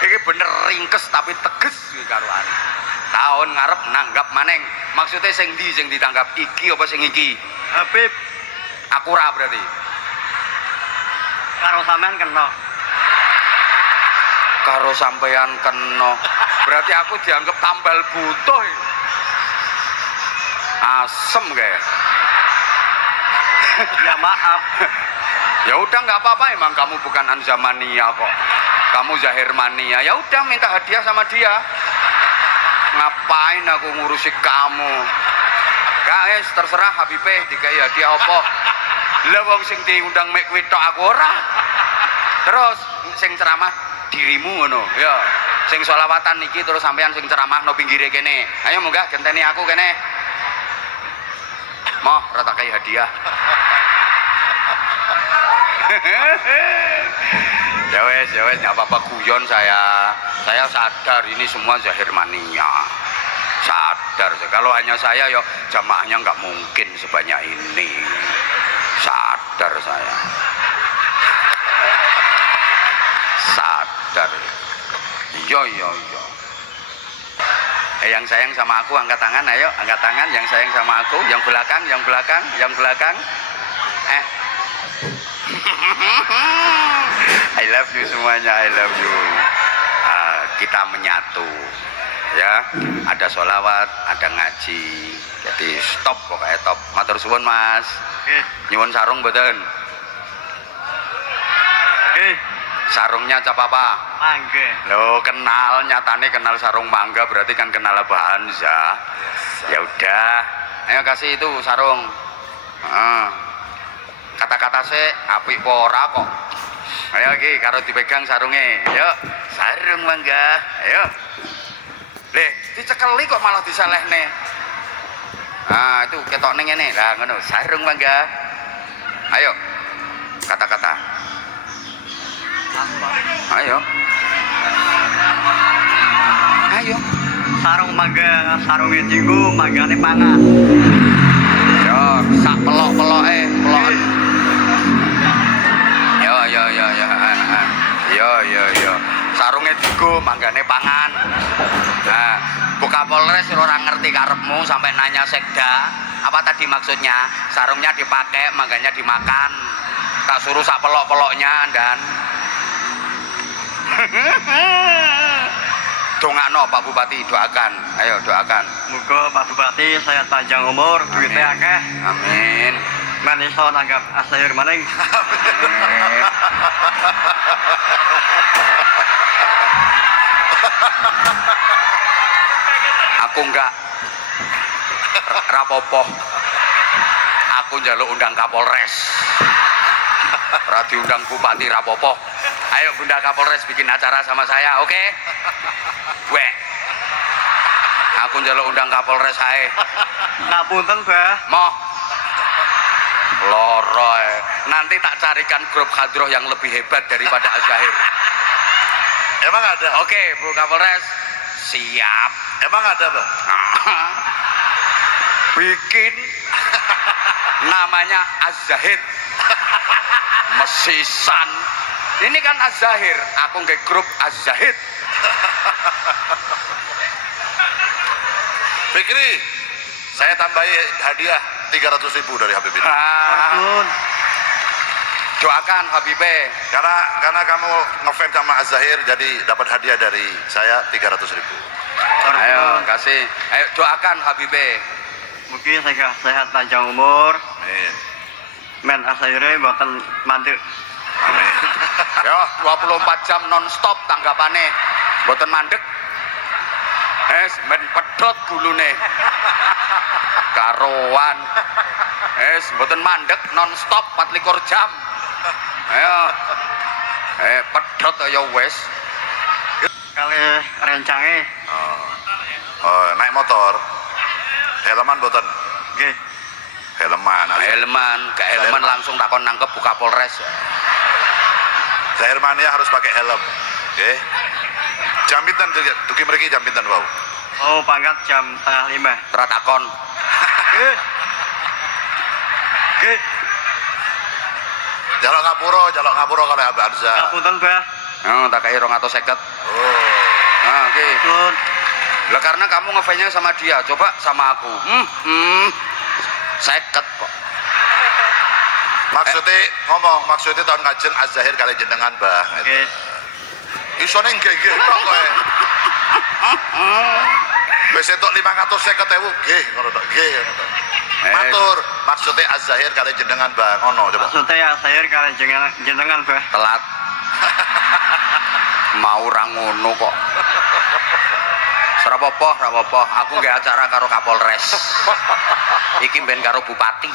Iki bener ringkes tapi teges iki karuan. Tahun ngarep nanggap maneng. Maksudnya sing ndi sing ditanggap iki apa sing iki? Habib Aku ra berarti. karo sampean kena. Karo sampean kena. Berarti aku dianggap tambal butuh. Asem kayak. Ya maaf. Ya udah nggak apa-apa, emang kamu bukan Anzamania kok. Kamu Zahirmania. Ya udah minta hadiah sama dia. Ngapain aku ngurusi kamu? Guys, terserah Habibeh dikai hadiah apa. Lah wong sing diundang mek kuwi tok aku ora. Terus sing ceramah dirimu ngono. Ya. Sing selawatan niki terus sampean sing ceramah no pinggire kene. Ayo munggah genteni aku kene. Moh, rata kai hadiah. Ya wes, nggak apa-apa guyon saya sadar ini semua Zahirmania. Sadar, kalau hanya saya ya jamaahnya nggak mungkin sebanyak ini. Sadar saya. Sadar. Iya. Yang sayang sama aku angkat tangan, ayo angkat tangan. Yang sayang sama aku, yang belakang. I love you semuanya, I love you. Kita menyatu, ya. Ada sholawat, ada ngaji. Jadi stop pokoknya top. Matur suwun Mas. Nyuwun sarung mboten? Sarungnya cap apa? Mangga. Lo kenal, nyatane kenal sarung mangga berarti kan kenal Abah Hamza. Ya udah, ayo kasih itu sarung. Kata-kata se apik apa ora kok. Ayo iki karo dipegang sarunge. Yuk, sarung mangga. Ayo. Leh, dicekeli kok malah diselehne. Itu ketok ning ngene. Lah ngono, sarung mangga. Ayo. Kata-kata. Apa? Ayo. Ayo. Sarung mangga, sarungnya tinggu, manggane pangan. Yo, sak pelok-peloke, pelokan. Yo. Yo. Sarunge digo, manggane pangan. Nah, Bu Kapolres ora ngerti karepmu sampai nanya sekda. Apa tadi maksudnya? Sarungnya dipakai, mangganya dimakan. Tak suruh sak pelok-peloknya dan dongakno Pak Bupati, doakan. Ayo doakan. Muga Pak Bupati saya panjang umur, duitnya akeh. Amin. Men iso nanggap asayur maning. Amin. Aku enggak rapopo. Aku njaluk undang Kapolres. Ora diundang Bupati rapopo. Ayo Bunda Kapolres bikin acara sama saya, oke? Weh. Aku njaluk undang Kapolres ae. Ngapunten, Bah. Moh. Loro. Nanti tak carikan grup hadroh yang lebih hebat daripada Azahir. Emang ada? Oke, Bu Kapolres. Siap. Emang ada, Bang? Bikin namanya Az-Zahid. Mesisan. Ini kan Az-Zahir, aku nge grup Az-Zahid. Fikri, saya tambahi hadiah 300.000 dari Habib ini. Ampun. Doakan Habibe. Karena kamu ngefans sama Az-Zahir, jadi dapat hadiah dari saya 300.000. Ayo kasih. Ayo doakan Habibe. Mungkin saya sehat panjang umur. Amin. Men asayure mboten mandek. Amin. Yo, 24 jam non-stop tanggapane. Mboten mandek. Men pedhot gulune. Karoan. Mboten mandek non-stop 24 jam. Ayo. Pedhot ya wis. Kali rencange. Oh, naik motor. Helman boten. Nggih. Helman. Helman, ke helman langsung takon nangkep Bu Kapolres. Zahir Mania harus pakai helm. Oke. Jam pinten dugi mriki jam pinten wau? Oh, pangkat jam 4:30. Tra takon. Nggih. Nggih. Jaluk ngapura kalau Abah Arza. Ngapunten, Bah. Tak kei 250. Oh. Nah, oke. Pun. Lah karena kamu ngefansnya sama dia, coba sama aku. 50 kok. Maksudnya tahun kajen Az-Zahir kali jenengan, Bah. Nggih. Isone nggih-nggih tok kowe. Wis entuk 550.000 nggih ngono tok, nggih ngono tok. Matur, maksudnya Az-Zahir kali jenengan, Bah, ngono coba. Maksudnya asayur kali jenengan, Bah. Telat. Mau ra ngono kok. Rapopo, aku nggak acara karo Kapolres. Iki ben karo Bupati.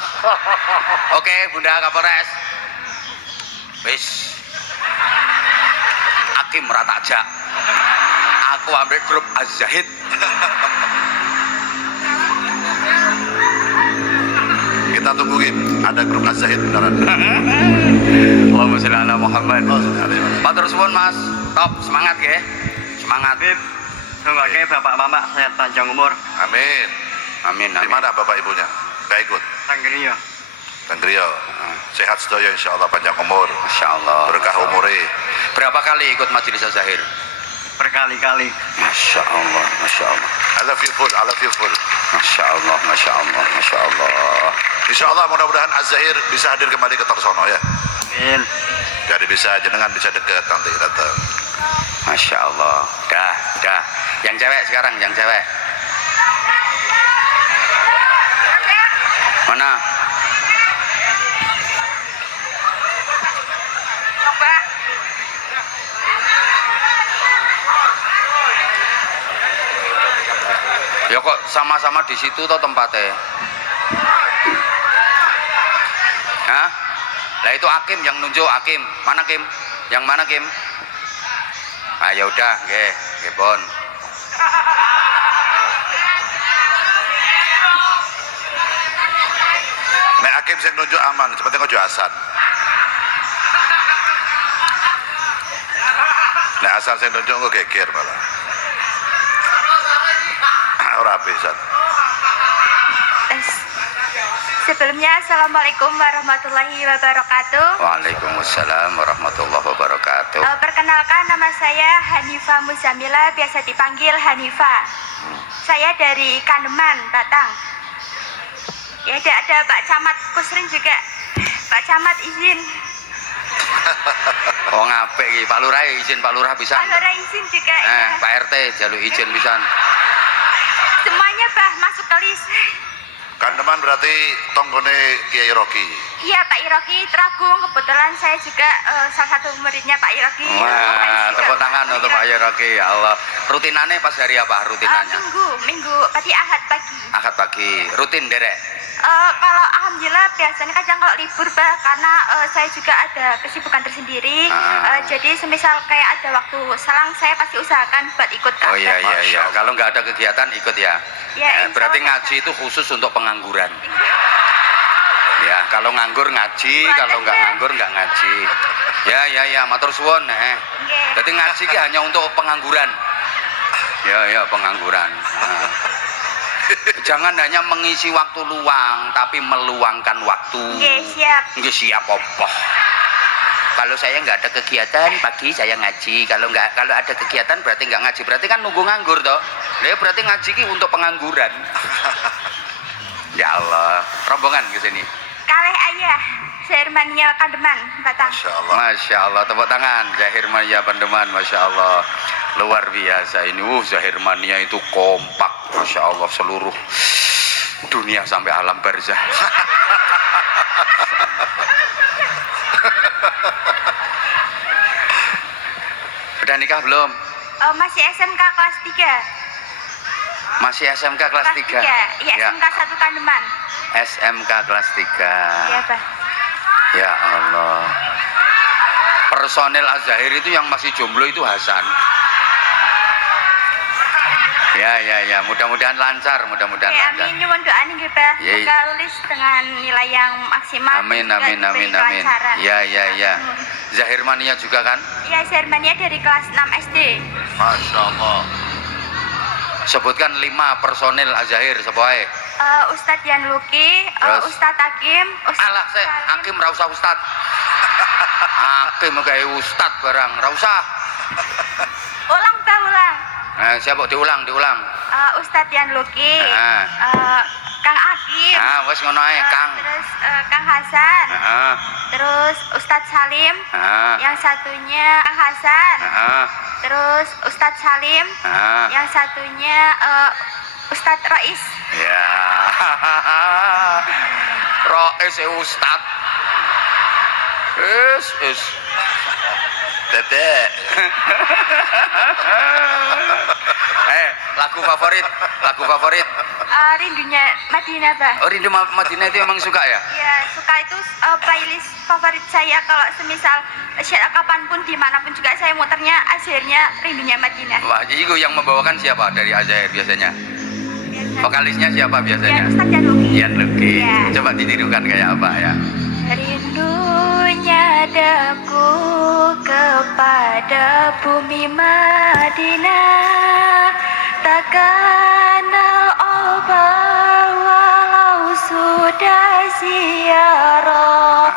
Oke, Bunda Kapolres. Wis. Hakim rata aja. Aku ambil grup Az-Zahid. Kita tungguin ada grup Az-Zahid beneran. Allahumma sholli ala Muhammad. Oh, Matur suwun Mas. Top, semangat ya. Semangat. Habib, semoga bapak mama sehat panjang umur. Amin. Amin, Di amin. mana bapak ibunya? Gak ikut. Tanggriya. Dan Rio. Sehat sedaya insyaallah panjang umur. Masya Allah. Berkah umure. Berapa kali ikut majelis Az-Zahir? Berkali-kali. Masya Allah, Masya Allah. I love you full. Masya Allah, Masya Allah, Masya Allah. Insyaallah mudah-mudahan Az-Zahir bisa hadir kembali ke Tarsono ya. Amin. Jadi jenengan bisa dekat nanti datang. Masya Allah. Dah. Yang cewek sekarang, yang cewek. Mana? Ya kok sama-sama di situ toh tempatnya? Hah? Lah itu Hakim yang nunjuk Hakim. Mana Kim? Yang mana Kim? Ah ya udah, nggih, Bon. Nek Hakim sing nunjuk aman, seperti kok Hasan. asal saya nunjuk kok geger malah. Ora bisa. Sebelumnya, Assalamualaikum warahmatullahi wabarakatuh. Waalaikumsalam warahmatullahi wabarakatuh. Perkenalkan, nama saya Hanifa Muzamila, biasa dipanggil Hanifa. Saya dari Kaneman, Batang. Ya, ada Pak Camat Kusrin juga. Pak Camat izin. Oh ngapik iki, Pak Lurah izin, Pak Lurah pisan. Pak Lurah izin juga. Ya. Pak RT jaluk izin pisan. Semuanya bah masuk ke list. Kandeman berarti tonggone Kiai Roki. Iya, Pak Iroki Tragung, kebetulan saya juga salah satu muridnya Pak Iroki. Wah, tepuk tangan untuk Pak Iroki, ya Allah. Rutinannya pas hari apa rutinannya? Minggu, berarti Ahad pagi. Ahad pagi, rutin derek? Kalau alhamdulillah biasanya kadang kalau libur bah, karena saya juga ada kesibukan tersendiri. Jadi semisal kayak ada waktu selang, saya pasti usahakan buat ikut ke Oh iya Ahad. iya. Kalau nggak ada kegiatan ikut ya. Ya, Berarti insya Allah ngaji itu khusus untuk pengangguran. Ya, kalau nganggur ngaji, kalau nggak nganggur nggak ngaji. Ya, matur suwun. Jadi ngaji ki hanya untuk pengangguran. Ya, pengangguran. Nah. Jangan hanya mengisi waktu luang, tapi meluangkan waktu. Siap. Nggih siap apa? Kalau saya nggak ada kegiatan pagi saya ngaji. Kalau ada kegiatan berarti nggak ngaji. Berarti kan nunggu nganggur toh. Berarti ngaji ki untuk pengangguran. Ya Allah, rombongan ke sini. Kaleh ayah, Zahirmania Kandeman, Batang. Masya Allah. Masya Allah, tepuk tangan. Zahirmania Pandeman, Masya Allah. Luar biasa ini. Zahirmania itu kompak. Masya Allah, seluruh dunia sampai alam barzah. Udah nikah belum? Masih SMK kelas 3. Masih SMK kelas 3? Iya, SMK 1 Kandeman. SMK kelas 3. Iya, Bah. Ya Allah. Personel Az-Zahir itu yang masih jomblo itu Hasan. Ya, mudah-mudahan lancar, mudah-mudahan Oke, lancar. amin, nyuwun doa nih, Bah. Ya. Semoga lulus dengan nilai yang maksimal. Amin, juga amin, diberi amin, amin. kelancaran. Ya. Zahir Mania juga kan? Iya, Zahirmania dari kelas 6 SD. Masya Allah. Sebutkan 5 personil Az-Zahir sepoe. Ustadz Yan Luki, Terus? Ustadz Hakim, Alah, saya Hakim ra usah Ustad. Hakim kayak Ustad barang, ra usah. Ulang, Bah, ulang. Siapa diulang? Ustadz Yan Luki, Kang Hakim, Wes ngono ae, Kang. terus Kang Hasan, Heeh. terus Ustadz Salim, Heeh. yang satunya Kang Hasan, Heeh. terus Ustadz Salim, Heeh. yang satunya Ustadz Rois. Ya. Rois Ustad. Is. Dedek. Lagu favorit. Rindunya Madinah, Bah. Oh, Rindu Madinah itu emang suka ya? Ya, suka itu playlist favorit saya. Kalau semisal kapanpun dimanapun juga saya muternya akhirnya Rindunya Madinah. Wah, jadi yang membawakan siapa dari Az-Zahir biasanya? Vokalisnya siapa Ya, biasanya? Ustadz Yan Luki. Yan Luki. Ya. Coba ditirukan kayak apa ya? Rindunya daku kepada bumi Madinah, takkan obat walau sudah ziarah,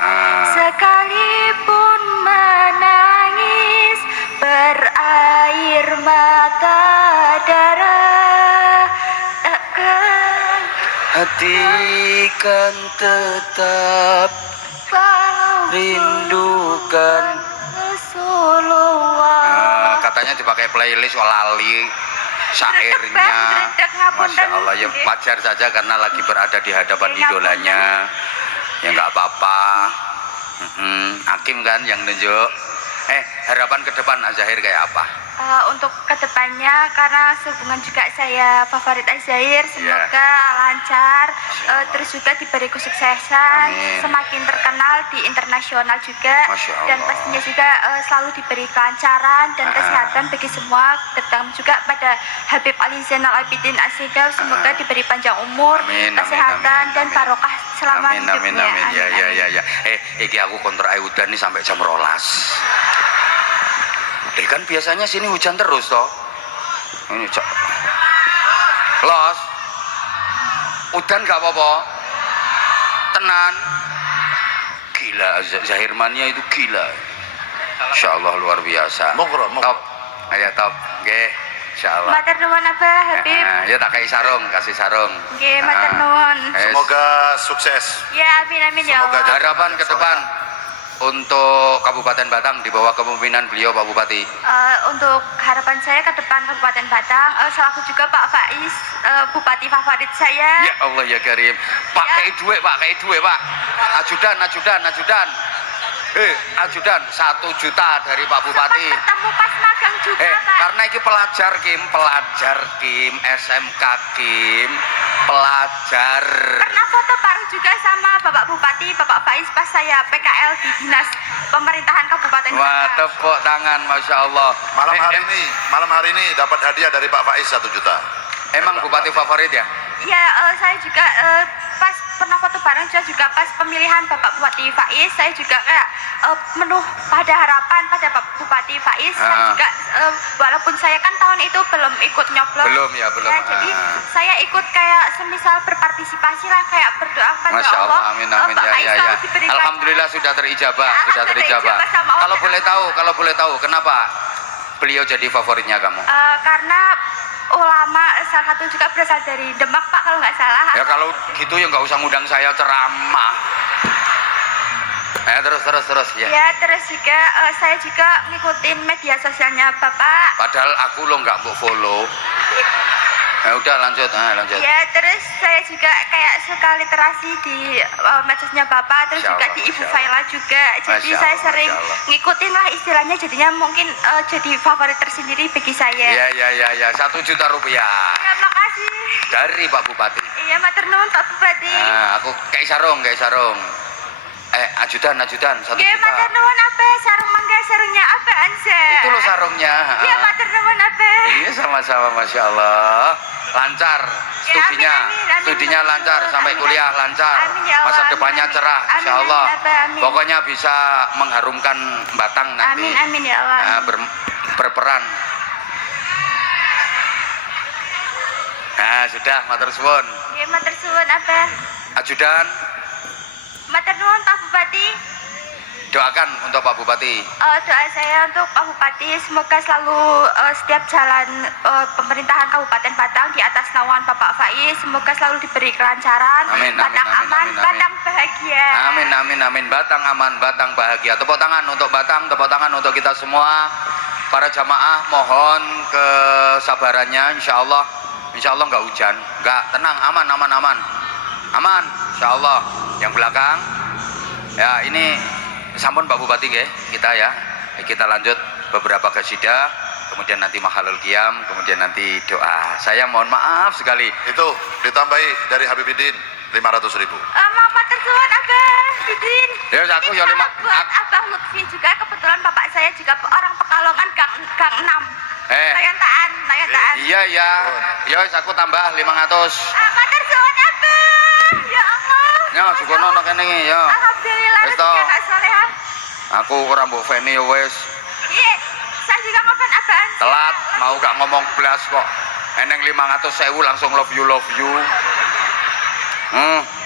sekalipun menangis berair mata darah, takkan Hati kan tetap walau rindukan. Rasulullah. Katanya dipakai playlist lali syairnya. Dredeg, ngapunten. Masya Allah, ya wajar saja karena lagi berada di hadapan idolanya. Ya nggak apa-apa. Hakim kan yang nunjuk. Harapan ke depan Az-Zahir kayak apa? Untuk kedepannya, karena sehubungan juga saya favorit Az-Zahir, semoga lancar, terus juga diberi kesuksesan, Amin. semakin terkenal di internasional juga, Masya Allah. dan pastinya juga selalu diberi kelancaran dan kesehatan bagi semua, terutama juga pada Habib Ali Zainal Abidin Asyigal, semoga diberi panjang umur, Amin, amin, kesehatan, amin, dan amin. barokah selama Amin. hidupnya. Ya. Amin. Iki aku kontrak udan nih sampai jam 12. Kan biasanya sini hujan terus toh. Ini cok. Los. Udan gak apa-apa. Tenan. Gila, Zahirmania itu gila. Insyaallah luar biasa. Monggo, monggo. Top. Ayo top. Nggih, insyaallah. Matur nuwun Abah Habib. Ya tak kasih sarung. Nggih, matur nuwun. Semoga sukses. Ya, amin amin ya Semoga Allah. Harapan ke depan untuk Kabupaten Batang di bawah kepemimpinan beliau Pak Bupati. Untuk harapan saya ke depan Kabupaten Batang, selaku juga Pak Faiz, Bupati favorit saya. Ya Allah ya Karim. Pak Ya. kayak duit Pak. Ajudan. Ajudan 1 juta dari Pak Bupati. Sempat ketemu pas magang juga Pak. Karena ini pelajar Kim, SMK Kim, pelajar. Pernah foto bareng juga sama Bapak Bupati, Bapak Faiz pas saya PKL di Dinas Pemerintahan Kabupaten Wah, Batang. tepuk tangan, Masya Allah. Malam hari ini dapat hadiah dari Pak Faiz 1 juta. Emang Bupati favorit ya? Ya, saya juga pas pernah foto bareng juga pas pemilihan Bapak Bupati Faiz, saya juga kayak menuh pada harapan pada Bapak Bupati Faiz. Saya juga walaupun saya kan tahun itu belum ikut nyoblos. Belum. Jadi saya ikut kayak semisal berpartisipasi lah, kayak berdoa kepada Masya Allah. Amin. Pak Faiz Ya. selalu diberikan. Alhamdulillah sudah terijabah, Ya, sudah terijabah. terijabah sama Allah. Kalau boleh tahu, kenapa beliau jadi favoritnya kamu? Karena ulama salah satu juga berasal dari Demak Pak kalau nggak salah. Ya kalau gitu ya nggak usah ngundang saya ceramah. Terus ya. Ya, terus juga saya juga ngikutin media sosialnya Bapak. Padahal aku lo nggak mau follow. Ya udah lanjut. Ya, terus saya juga kayak suka literasi di medsosnya Bapak, terus Masya juga Allah, di Ibu Masya Faila juga. Jadi Masya saya Allah, sering Masya Allah. ngikutin lah istilahnya, jadinya mungkin jadi favorit tersendiri bagi saya. Ya. 1 juta rupiah Ya, makasih. dari Pak Bupati. Iya, matur nuwun Pak Bupati. Nah, aku kayak sarung. Ajudan 1 Ya, juta. matur nuwun apa? Sarung mangga, sarungnya apaan sih? Itu lo sarungnya. Iya, matur nuwun apa? Iya sama-sama, Masya Allah. Lancar Ya, studinya, amin. studinya Matur lancar nuwun. sampai Amin. kuliah lancar. Amin, ya Allah. Masa Amin, depannya amin. cerah, Amin, Insya Allah. amin. Pokoknya bisa mengharumkan Batang nanti. Amin ya Allah. Nah, berperan. Nah, sudah, matur suwun. Ya, matur suwun apa? Ajudan, Matur nuwun Pak Bupati. doakan untuk Pak Bupati. Doa saya untuk Pak Bupati semoga selalu setiap jalan pemerintahan Kabupaten Batang di atas naungan Bapak Faiz semoga selalu diberi kelancaran. Amin, amin, Batang amin, aman, amin, amin. Batang bahagia. Amin. Batang aman, Batang bahagia. Tepuk tangan untuk Batang, tepuk tangan untuk kita semua. Para jamaah mohon kesabarannya, insya Allah nggak hujan, nggak, tenang, aman, insya Allah. Yang belakang, ya ini sampun Pak Bupati kita ya. Kita lanjut beberapa qasidah, kemudian nanti mahalul qiyam, kemudian nanti doa. Saya mohon maaf sekali. Itu ditambahi dari Habibidin 500.000. Matur suwun Abah Bidin. Ya, aku ya lima. Buat Abah Lutfi juga, kebetulan bapak saya juga orang Pekalongan Gang 6. Tayantaan. Iya. Ya, aku tambah 500. Matur suwun Abah. Ya Allah. Ya, sukono ono kene ya. Alhamdulillah Wis toh. rezeki anak solehah. Aku ora mbok Feni ya wis. Iya, saya juga ngomong apaan? Telat, mau gak ngomong blas kok. Eneng 500.000 langsung love you.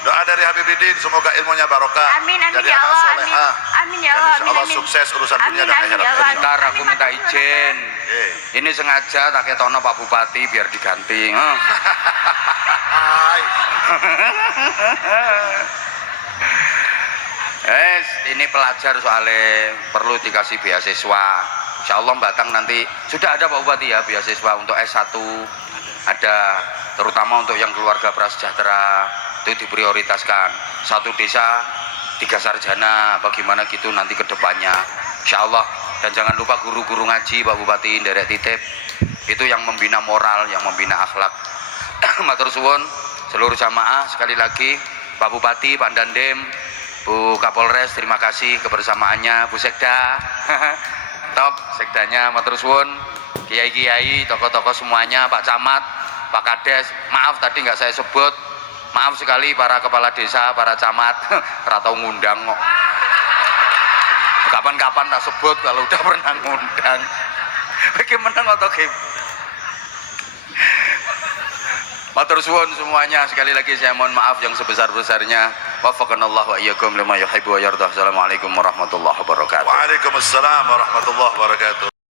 Doa dari Habibidin semoga ilmunya barokah. Amin jadi ya anak Allah. solehah. Amin ya Dan Allah. insya Allah sukses urusan dunia dan Amin akhirat. ya Allah. Bentar aku minta izin. Oke. Ini sengaja tak ketono Pak Bupati biar diganti. Hai. Ini pelajar soalnya perlu dikasih beasiswa. Insya Allah Batang nanti sudah ada Pak Bupati ya beasiswa untuk S1 ada, terutama untuk yang keluarga prasejahtera itu diprioritaskan. 1 desa 3 sarjana, bagaimana gitu nanti ke depannya. Insya Allah. Dan jangan lupa guru-guru ngaji Pak Bupati nderek titip. Itu yang membina moral, yang membina akhlak. Matur suwun seluruh jamaah, sekali lagi Pak Bupati, Pak Dandim, Bu Kapolres, terima kasih kebersamaannya. Bu Sekda, top sekdanya, matur suwun. Kiai-kiai, tokoh-tokoh semuanya, Pak Camat, Pak Kades, maaf tadi nggak saya sebut, maaf sekali para kepala desa, para camat, ratau ngundang kok. Kapan-kapan tak sebut kalau udah pernah ngundang. Iki menang atau game? Matur suwun semuanya, sekali lagi saya mohon maaf yang sebesar-besarnya. Wafaqanallahu wa iyyakum lima yuhibbu wa yardah. Assalamualaikum warahmatullahi wabarakatuh. Waalaikumsalam warahmatullahi wabarakatuh.